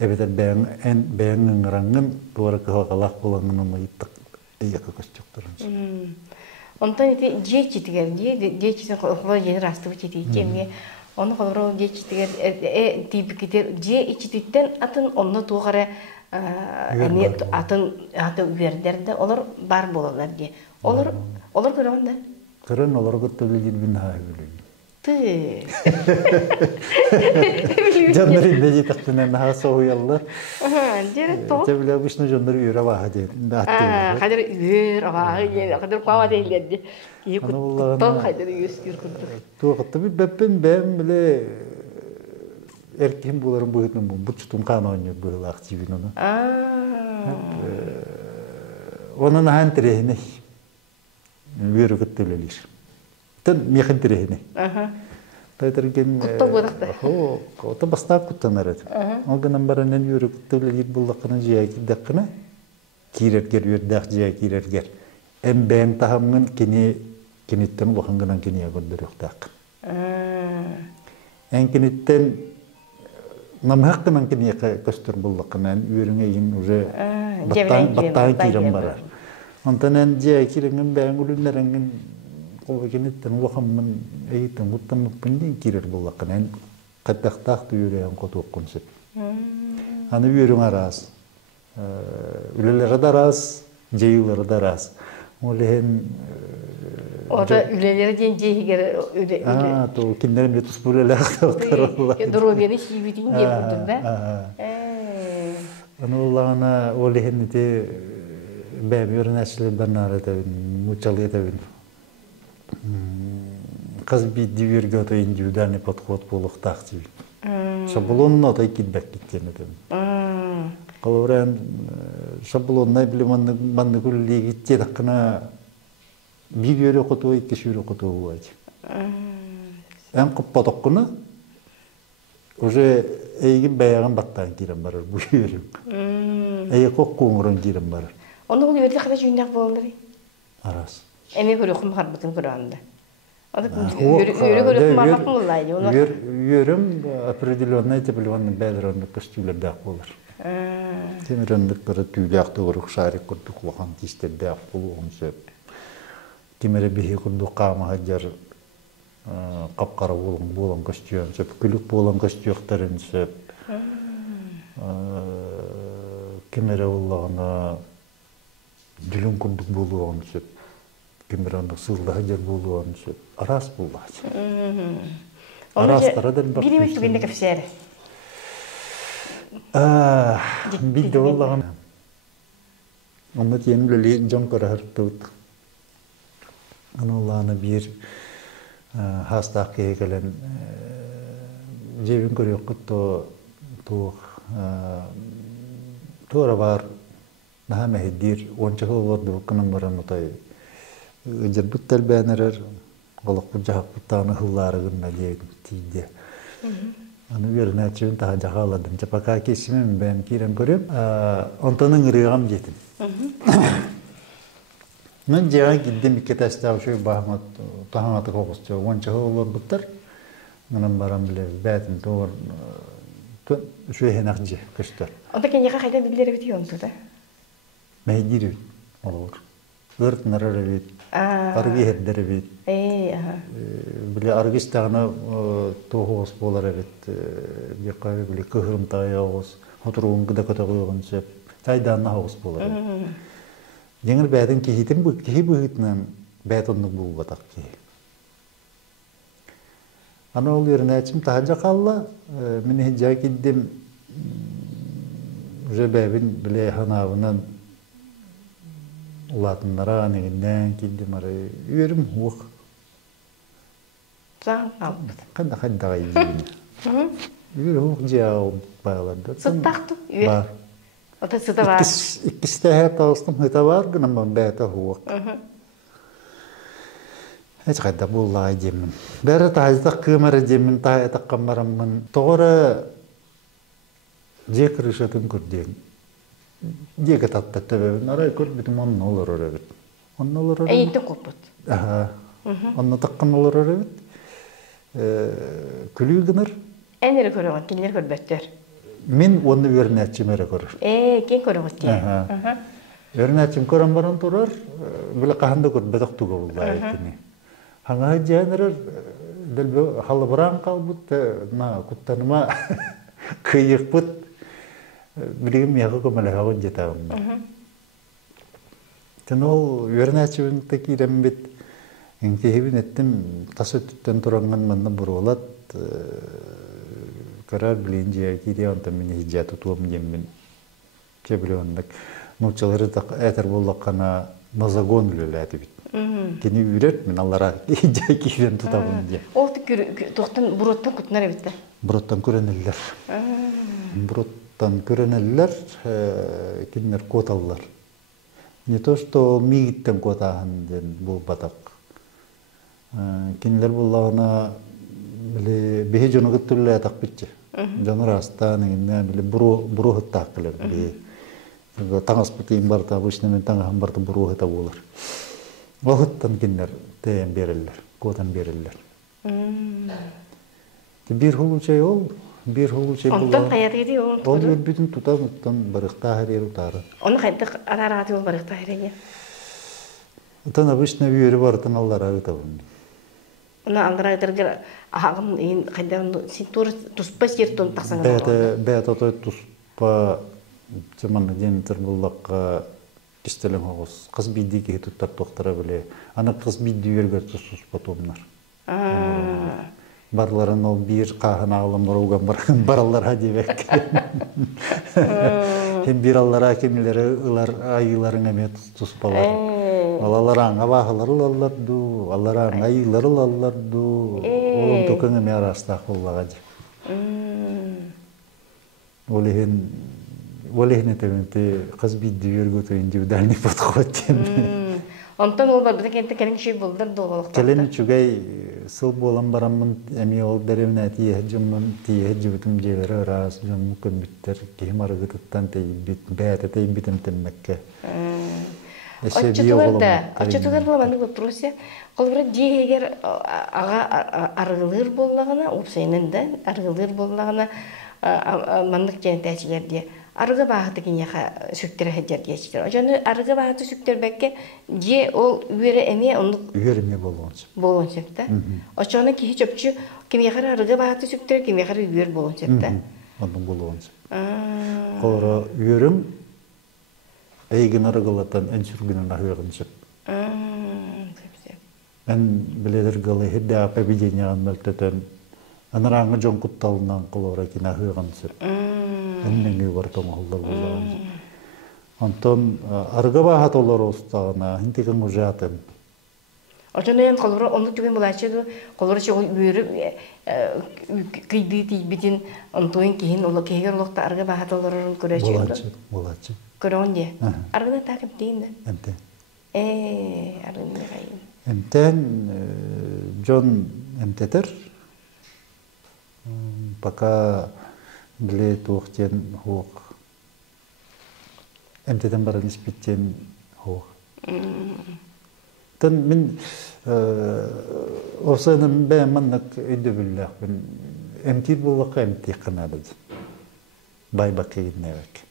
Эбетер бәңін ғыраңын туғары қағалақ болаңын оны иттік әйеқі көстіқтірін. Онтан еті жей четігер, жей четін қолы жені расты бұл четі ечемге. Оны қолы жей четігер, тейбі кетер, жей четіттен атын оны туғары атын үйердерді, олар бар болалар де. Олар көріған да? Көрін, олар көттілі елбін хай білі. Жандар инде жетектенен наха соуяллы. Жерет то. Жебиле обычно жандар үйрө баха дейт. Кадыр үйөр абагы ген, кадыр кава дейлерди. Тон кадыр үйөскүр курдук. Туакытты беппен бем биле эркин буларын буйтун бутчутун каноню бул активин onu. Onun hantrehine. Үйрө көттөлөлүр. Тен мехин терехне. Тайтерген Кутта бастап куттанарат. Огынан баранан юрүк төлөлүк буллакына жия кидакына. Кирергер юрдак жия кирергер. Эм бен тахамгын киниттен улахангынан киния көрдөрөктак. Эн киниттен намхаккынан киния көстөр буллакынан юрүнгө ин уже баттан кирем бара. Онтанан жия киренген бен улуннарангын Қолбекенеттен уақамын әйттен ғыттан мұқпынден керер болақын. Қаттақтақты үйрейін қоту оққыншып. Аны үйрің арас. Үлелері да арас, жейілері да арас. Ол ең... Ода үлелері ден жейгер үле... Тоғы кендерім де тұс бөлелі ақтауқтар олар. Дұрубені шейбетін де бұдыр да? Аны олағына ол ең де бәм өрін әшілі барнар етәбін, мұчалы етәбін. Қыз бейді өрге өті индивидуальный подход болық тақсы бейді. Шаблонына отай кетбәк кеткен өтім. Қалауыран шаблонына білі манны күлілі кетте таққына bir öyle kutu, iki öyle kutu olacak. En kuppa tokkunu уже эйгин баяган баттан кирен барар бу үйөрүм. Эйе кок куңурун кирен барар. Оны ул үйөрдө када жүйнак болдур. Арас. Эме көрөкүм харбытын көрөндө. Үйөрү көрөкүм мармакын буллайды. Үйөрүм определенный теплованный бәдірінді костюлерді ақ болыр. Темірінді көрі түйляқты көрік шарик көрдік оған тестерді ақ болуғын сөп. Кемері бейі көрдік қамаға жар қапқара болған костюм сөп. Күлік болған костюмтарын сөп. Кемері олағына жүлін көрдік болуғын сөп. Кемері ондық сылдағы жер болуғын сөп. Арас болуғын. Арастары да бак. Бири түгенде кепсер. Бидде боллаган. Онда тиен биле жон көрөртүт. Аналланы бир хастак келен жебин көрөккүттө тора бар нахаме хедир ончагы болду кынан баран отай жербут телбенерер голок жаап таны хылларыгына тиде. Аны вернә чын та жагаладым. Чапака кесимен бен кирен көрөм. Онтонун ырыгам жетин. Мен жага гиддем икетастап шой бахмат тахаматы кокусчу. Онча олор буттар. Менен барам биле бәтин тоор шой хенакжы көстөр. Онда кенега кайда билдер бит йонтуда. Мәйдир олор. Өрт нарары бит. Арги хеддер бит. Биле аргистагына тоғыз болар бит. Якай биле кыгырым таягыз, отуруун кыда көтө койгон сөп. Тайданна хагыс болар. Жеңил бәдин кихитим бу кихи быгытнан бәтонлук булбатак ки. Ана ол ернәчим тажа калла, мен хиҗа киддим. Уже бәбин биле ханавынан улатыннара негенден киддим ары. Үйөрүм хук. Кандай кандай үйөрүм. Үйөрүм хук жау байларды. Сыттакту үйөр. Ота сыта бар. Иккисте хатастым хата бар гынан бәтә хук. Эч кайда буллай демин. Бәре тажда кымары демин та камараммын. Тогора жекришатын көрдүм. Жеге татта төбөбүн арай көрбүтүм онун олор өрөбүт. Онун олор өрөбүт. Эйти копут. Онун таккан олор өрөбүт. Күлүгүнөр. Энери көрөгөн кинер көрбөттөр. Мен оны өрнәчим эре көрөр. Кен көрөгөт. Өрнәчим көрөн баран турар. Биле каханда көрбөтөк туга булбай экени. Хаңа жаныр дел халыбыран калбыт на куттаныма кыйыкпыт. Билигим яга көмөлө хагын жетабым. Тено өрнәчим текирем бит. Инкебин еттим тасы түттен туранган манна бурулат. Карар билинже кире антан мен хиҗат тутум демин. Чебилондак. Нучалары да этер боллакана назагон леләти бит. Кени үрет мен аллара хиҗа кирен тутабым ди. Ол токтон буроттан кутнар бит. Буроттан көрөнелләр. Буроттан көрөнелләр, кинер коталлар. Не то что мигиттен котахан ден бул батак. Кинлер буллагына биле беhe жону гыттылла такпытчы. Жону растан инне биле буру хыттакылар биле. Таңас бутин барта обычно мен таңан барта буру хыта болар. Вахыттан кинлер тен берилер, котан берилер. Бир хулучай ол, бир хулучай булар. Онтан каяры ди ол. Ол бүтүн тутан барыкта харер утары. Оны кайда арараты ол барыкта харер. Тан обычно үйөрү бартын аллар агытабын. Она андырайдыргыр агым ин кайда синтур туспа сертон таксаң. Бәтә той туспа чаман дентер буллакка кистелем хогус. Кыз бидиге туттап токтора биле. Аны кыз биди үйөргө туспа томнар. Барларын ол бир кахын агылым барган бараллар дебек. Хем бир аллара кемилери ылар айыларын эме туспалар. Алаларан абахалар лалларду, алларан айылар лалларду. Олон токын эме арастак боллагади. Олехин этементе кыз бидди үйөргө индивидуальный подход. Онтон ол барбыта кенте келин шүй булдар долголуктар. Келен үчүгэй сыл болан бараммын эми ол деревне тие жуммун тие жубутум жебере раз жуммун көмүттер ким арыгыттан тейбит бәте тейбитим теммекке. Оччотугар буламаны вопросе. Колбура диегер ага аргылыр боллагана, упсайнын да аргылыр боллагана мандык жентечилерди. Арга баахты киняха сүктер хаджар дечтер. Ожону арга баахты сүктер бекке же ол үере эме ону үереме болгончу. Болгончу да. Ожону ки чөпчү кимяхар арга баахты сүктер кимяхар үер болгончу да. Ону болгончу. Колора үерим эйген аргалатан энчүргүнүн ахыгынчы. Мен биледер галы хидда победенияган мөлтөтөн анараңы жон кутталынан колора кина ахыгынчы. Эннеги бар тоңолдор болгон. Антон арга баахат олор остагына интиген ужатын. Ожону ен колора ону түген булачы колора чогу үерим кыйды тийбитин онтойн кийин оло кегер олокта арга баахат олорун көрөчү. Болачы. Көрөнде. Аргына такып дейин да. Эмте. Аргына кайын. Эмтен Джон эмтетер. Пока биле туохтен хук. Эмтетен баран испиттен хук. Тен мен осанын бәманнык өйдө биллах. Эмтир буллакка эмти кынады. Байбакыйневек.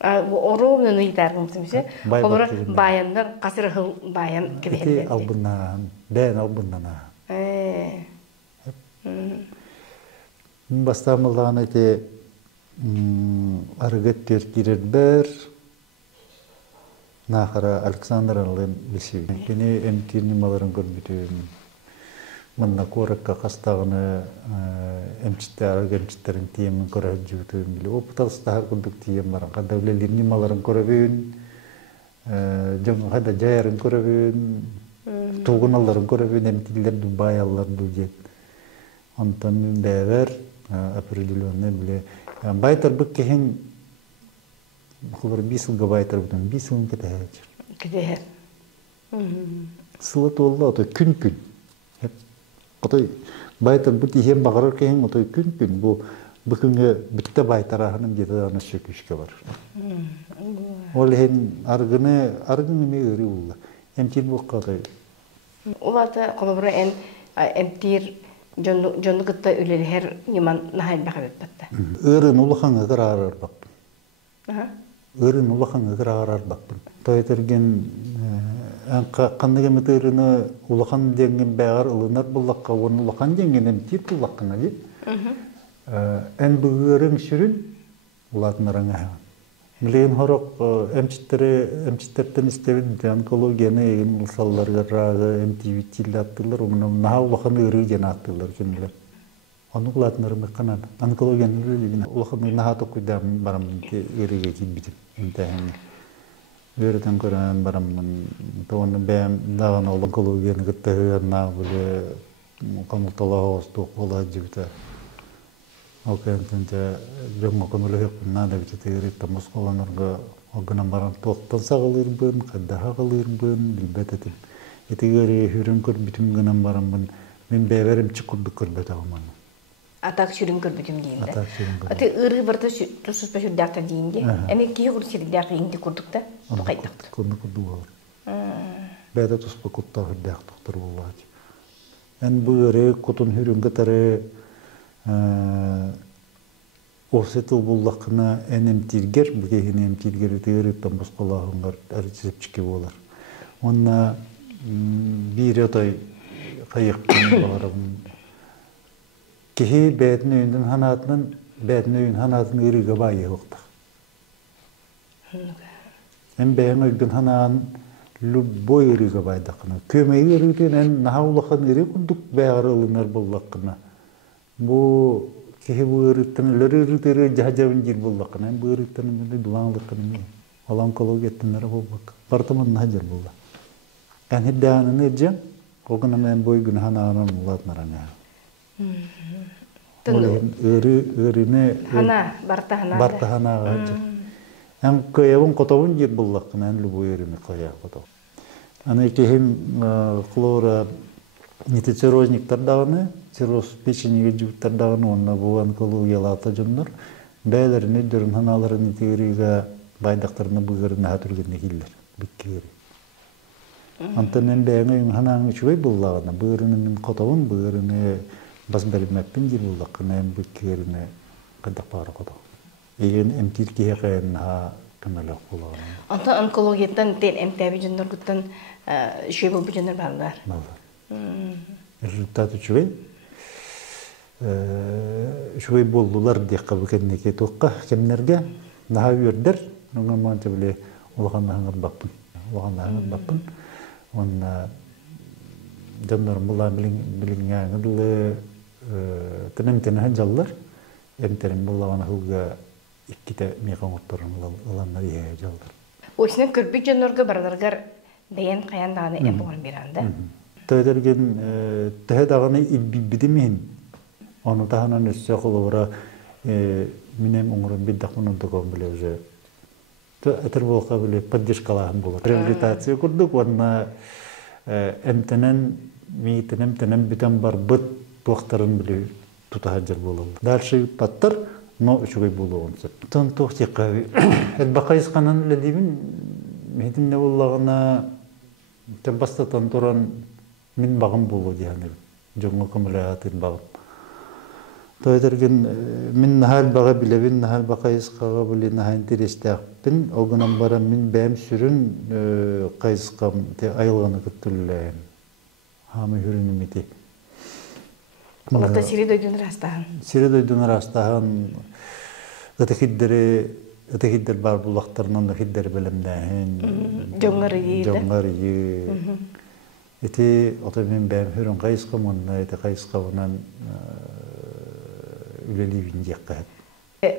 Оровны ныйдаргым тимсе. Колора баяндар касыр хыл баян кебелди. Албынан, бән албынана. Бастамылган эте аргеттер кирербер. Нахара Александр Алын биши. Кене эмтирни маларын көрбүтүм. Мында коракка кастагыны эмчиттерин тиемин көрөп жүрүтүм биле. Опталстар курдук тием бар. Кандай билелерни маларын көрөбүн. Жөн када жайрын көрөбүн. Тугуналарын көрөбүн эмтилер Дубай дужет. Антон бевер определенный биле. Байтар бик кехин хулар бисылга байтар бутун бисылын кетер. Кетер. Сылат олла ото күн. Отой байтар бут ием багарар кехин отой күн. Бу бүкүнгө битте байтарахынын жете аны сөкүшкө бар. Ол хен аргыны ме ыри улла. Эмтир буккатай. Улата колобра эмтир жонду кытта үлелер неман нахай бахабет батта. Өрүн улахаңа карарар бак. Өрүн улахаңа карарар бак. Тойтерген кандыгы метерини улахан денген бәгар ылынар буллакка оны улахан денген эмтир буллаккана ди. Эн бүгөрүң сүрүн улатнараңа. Билен хорок эмчиттерден истебин онкологияны эгин мисалларга рагы эмтивитил аттылар, унун наа улахан ыры жана аттылар жөнлөр. Аны улатнарым канан онкологияны ыры улахан наа токуйдам барам ырыга килбитим. Энтен өрөтөн көрөн бараммын. Тоны бем даган онкологияны гыттыгына биле комутала остук бола жибита. Окентенте жомго конулук нада битери тамус колонорго огнан баран токтон сагалырбын, каддаха калырбын, билбететим. Этигери хүрүн көрбүтүм гынан бараммын. Мен беберим чыкурдук көрбөт алман. Атак сүрүн көрбүтүм дейин да. Атак сүрүн көрбүтүм. Аты ыры барда тусус пешүр дакта дейин де. Эми кие курсир дакта инди курдук да. Кайдак. Курдук бар. Беде туспа кутта дак доктор боллач. Эн бүйөрү кутун хүрүн гатары Орсетил буллакына энемтиргер, бигейин эмтиргер тегериттен босқалағынғар әртісепчіке болар. Онна бір өтой қайықтың барабын. Кехи бәдін өйінден ханатының үрігі байы оқтақ. Ән бәйін өйден ханатын любой үрігі байдақына. Көмей үрігден ән нағаулақын үрі күндік бәғар ылынар боллақына. Бу кеһи быырыттан лөрүрүтөрү жажабын жир боллакына быырыттан менде дулаңлыкканы ме алам кологеттенер болбак бартаман нажар болла ан хиддааны нежа огуна мен бойгун ханаанан улатнарана өрүне хана барта хана ан көйөбүн котобун жир боллакына ан любой өрүне коя кото Аны кехим хлора нитицерозниктар даганы, цирроз печенеге жуттар даганы, онна бу онкологиялата жоннор. Бәйләрне дөрүн ханаларын нитегериге байдактарына бугырына хатыргынны киллер. Биккери. Антанен бәңе ханаң үчүй буллагына, бугырынын котовун, бугырыны бас бермәппин ди буллакына биккерине кадак бары кото. Еген эмтил киһәкән ха кемеле буллагына. Anta онкологияттан тен эмтәби жоннор гуттан шөй бул жоннор барлар. Результат үчүй шуй болдулар деп кабыкеннеке токка кемнерге наха үрдер нуңа биле улганнаңыр баппын. Улганнаңыр баппын. Онна жоннор була билиңәңдиле тенем жаллар. Эмтерин буллаган хылга икките мекоңотторун аланнар ие жалдар. Осынын көрбү жоннорго барларгар бәйен каян даганы эм болгон биранда. Тәдерген тәдаганы иббидимин. Onu tahanan üstü kılığıra minem umurun bir dakika onu bile уже. Eter volka bile поддержкалаһым булыр. Реабилитация курдук, онна эмтенен бүтән бар бит тохтарын биле тутаһаҗыр булыр. Дальше паттар, но үчүгөй булуын. Тон тохтикка. Элбакайсканын ледибин мехдимне буллагына табастатан туран мин багым булу дигән. Жоңго кымлаатын багым. Тойдерген мин хал бага билебин хал бакайыскага билен интерестәкпин огынан бара мин бәм сүрүн кайыскам те айылганы күттүлләм хамы хүрүнү мити Олата сири дойдун растаһын. Сири дойдун растаһын Өтекиддер бар булактарынан да хиддер белемдәһен жоңгары эти ото мен бәм хүрүн кайыскам онна эти кайыскабынан үлелибин жакка.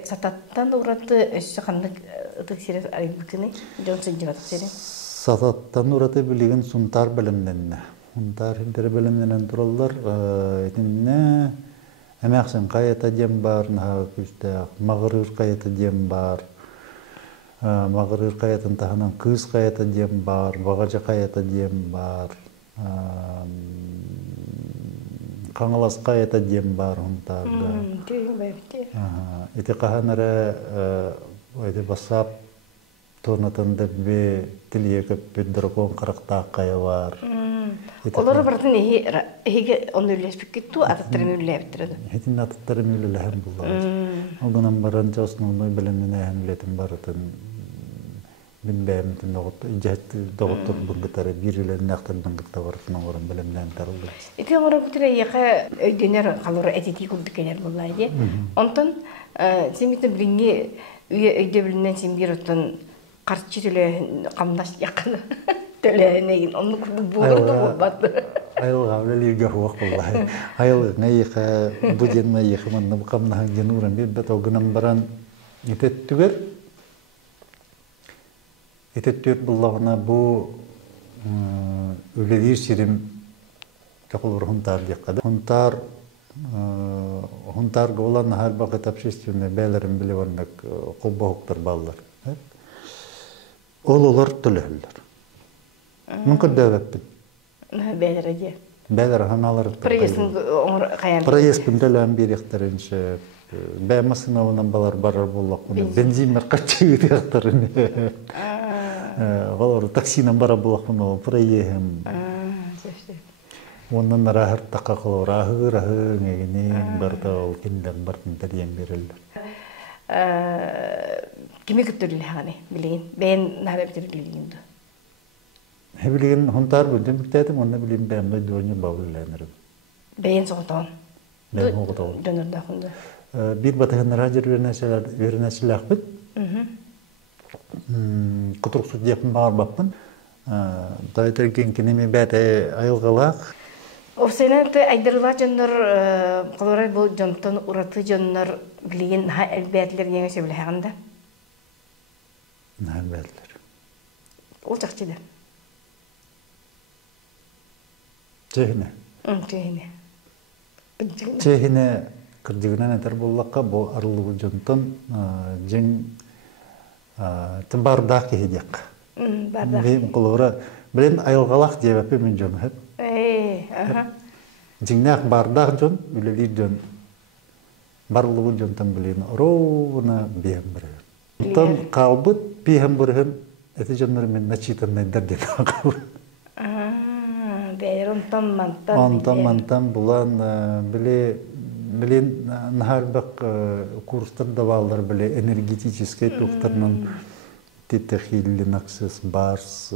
Сататтан ураты өссө кандык ытык сирес айбыкыны жонсын жибат сире. Сататтан ураты билеген сунтар белемден. Сунтар хилдер белемден тураллар этинне эмәксен кайта дем бар, на күстә магырыр кайта дем бар. Магырыр кайтын таханан кыз кайта дем бар, багажа кайта дем бар. Каңалас кайта дем бар онтарда. Эти каханара ойды басап торнатанда бе тилие көппү дракон каракта кая бар. Олар бартын эге оны үлеспек кетту, ататтарын үлептирди. Хетин ататтарын үлеләһәм булар. Огынан баран жасның белемне әһәмлетен барытын мин бәмтен доктор бунгытары бирилен нактырдан гытта барытын орын белемнән тарылды. Эти орын күтүле яка өйдөнөр калыр этити күлдүкелер буллайды. Онтон семите билинге өйдө билинен семгер оттон карчы камдаш якын төлөнеген оны бурду болбады. Айылга белелерге хуак буллай. Айыл нейха буден нейха мен бакамна генуран бит огынан баран итеттүгер. Итеттүр буллагына бу үлелер сирим такылыр хунтар диккада. Хунтар голан хар бакыт общественный бәйләрен билеп оннак коббоктар баллар. Олар төлөлөр. Мүмкін дәвәппін. Бәлері де? Бәлері ханалары. Проездың қаян? Проездың дәлән беректірінші. Бәмісін ауынан балар барар болақ. Бензинмер қатшы беректірін. Олар таксинан бара болақ. Проезім. Онын рахыр таққа қылу. Рахы негенен барды ол кенден бардың дәрен берілді. Кеме күттірілі ғаны білеген? Бәйін нағыда бітірілгенді? Bilgin huntar buldum bitedim onu bileyim ben de dönüp bağlılanırım. Beyin soğutan. Ben soğutan. Dönür de hundu. Bir batağın rajer verneşler bit. Kuturuk süt yapın bağır bakın. Dayıtırken kinemi bete ayılgalak. O sene de aydırılar canlar koloray bu cantan uratı canlar bilgin ha elbetler yenge söyleyende. Ne elbetler? Olacakçıdır. Çehine kırcıgınan eter bollakka bu arılığı jonton jeng tımbardak hediyak. Benim kolora Білен айылғалақ дебепі мен жон хеп. Жиңнақ бардақ жон, үлелер жон. Барлығы жонтан білен ровына бейім бірігін. Ұтан қалбыт бейім бірігін, әті жонлар мен начитаннайдар ден қалбыт. Онтан мантан бұлан білен нахарбақ курстар давалар біле энергетический туқтарынан тетехилли наксыс барс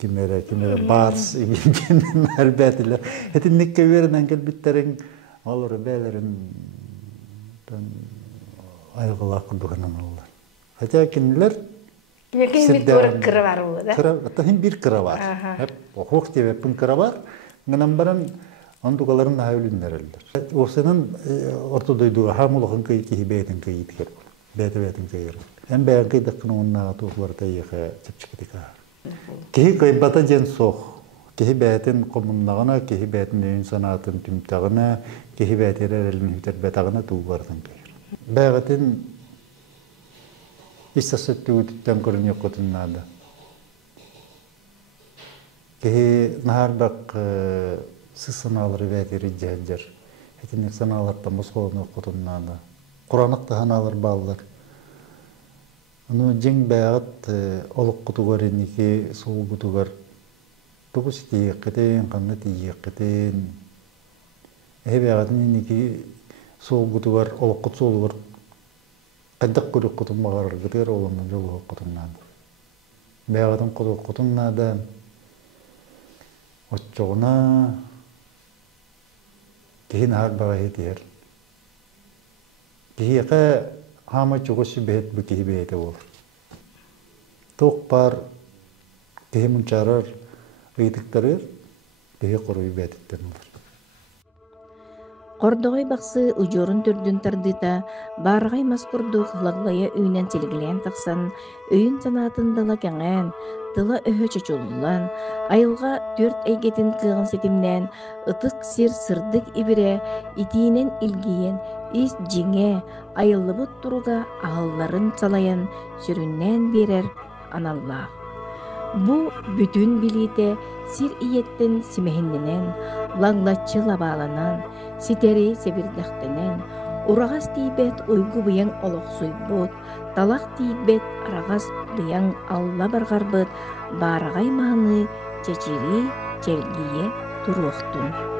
кемере барс игеннен әрбәтілі. Әтін некке верінен келбіттерін алыр бәлерін айғылақ бұғынан алылар. Хотя кенілер кыры бар ол, да? Тахин bir kıra var. Hep hok diye hepin kıra var. Ngınambaran andukaların haülünler eldir. O senin ortadaydığı hamuluğun kıyı ki beytin kıyı diker. Beytin kıyı. Hem beyan kıyı dıkkını onunla tuğlar kıyı çıpçık dika. Kihi kıybata jen soğ. Kihi beytin komunlağına, kihi beytin düğün sanatın tümtağına, kihi beytin elin hüter betağına tuğlardan kıyı. Beytin İstasyatüğütten körün yokutun nada. Kehi naharbak sısanaları vediri cehcer. Hetinek sanalardan Moskova'nı yokutun nada. Kur'anık da hanalar bağlar. Onu jeng bayat oluk kutugar eniki soğuk kutugar. Tuğus tiyeketen, kanlı tiyeketen. Bayatın eniki soğuk kutugar, oluk kutu olur. Qaddak kudu qutun mağarar gider olanın yolu qutunnadı. Beyadın kudu qutunnadı. Oççoğuna kihin har bağa hetiyer. Kihiqa hama çoğusu behet bu kihi behete olur. Toq par kihi munçarar ıydıktarır, kihi qoruyu behetitten olur. Qordoğay baqsı ujorun türdün tardita barğay maskurduk laglaya öýünen çelgilen taqsan öýün sanatındala keňen tıla öhö çöçüllan ayılga 4 aygetin kığın setimden ıtık sırdık ibire itiinen ilgiyen is jiňe ayıllыбыт turuga ahılların salayan sürünnen berer anallah. Bu bütün bilite sir iyetten simehinnenen, langlatçı labalanan, siteri sebirdäktenen, uragas tiibet uygu bıyan oloqsuybut, talak tiibet aragas bıyan alla bargarbıt, baragay mahını çeçiri çelgiye turuqtun.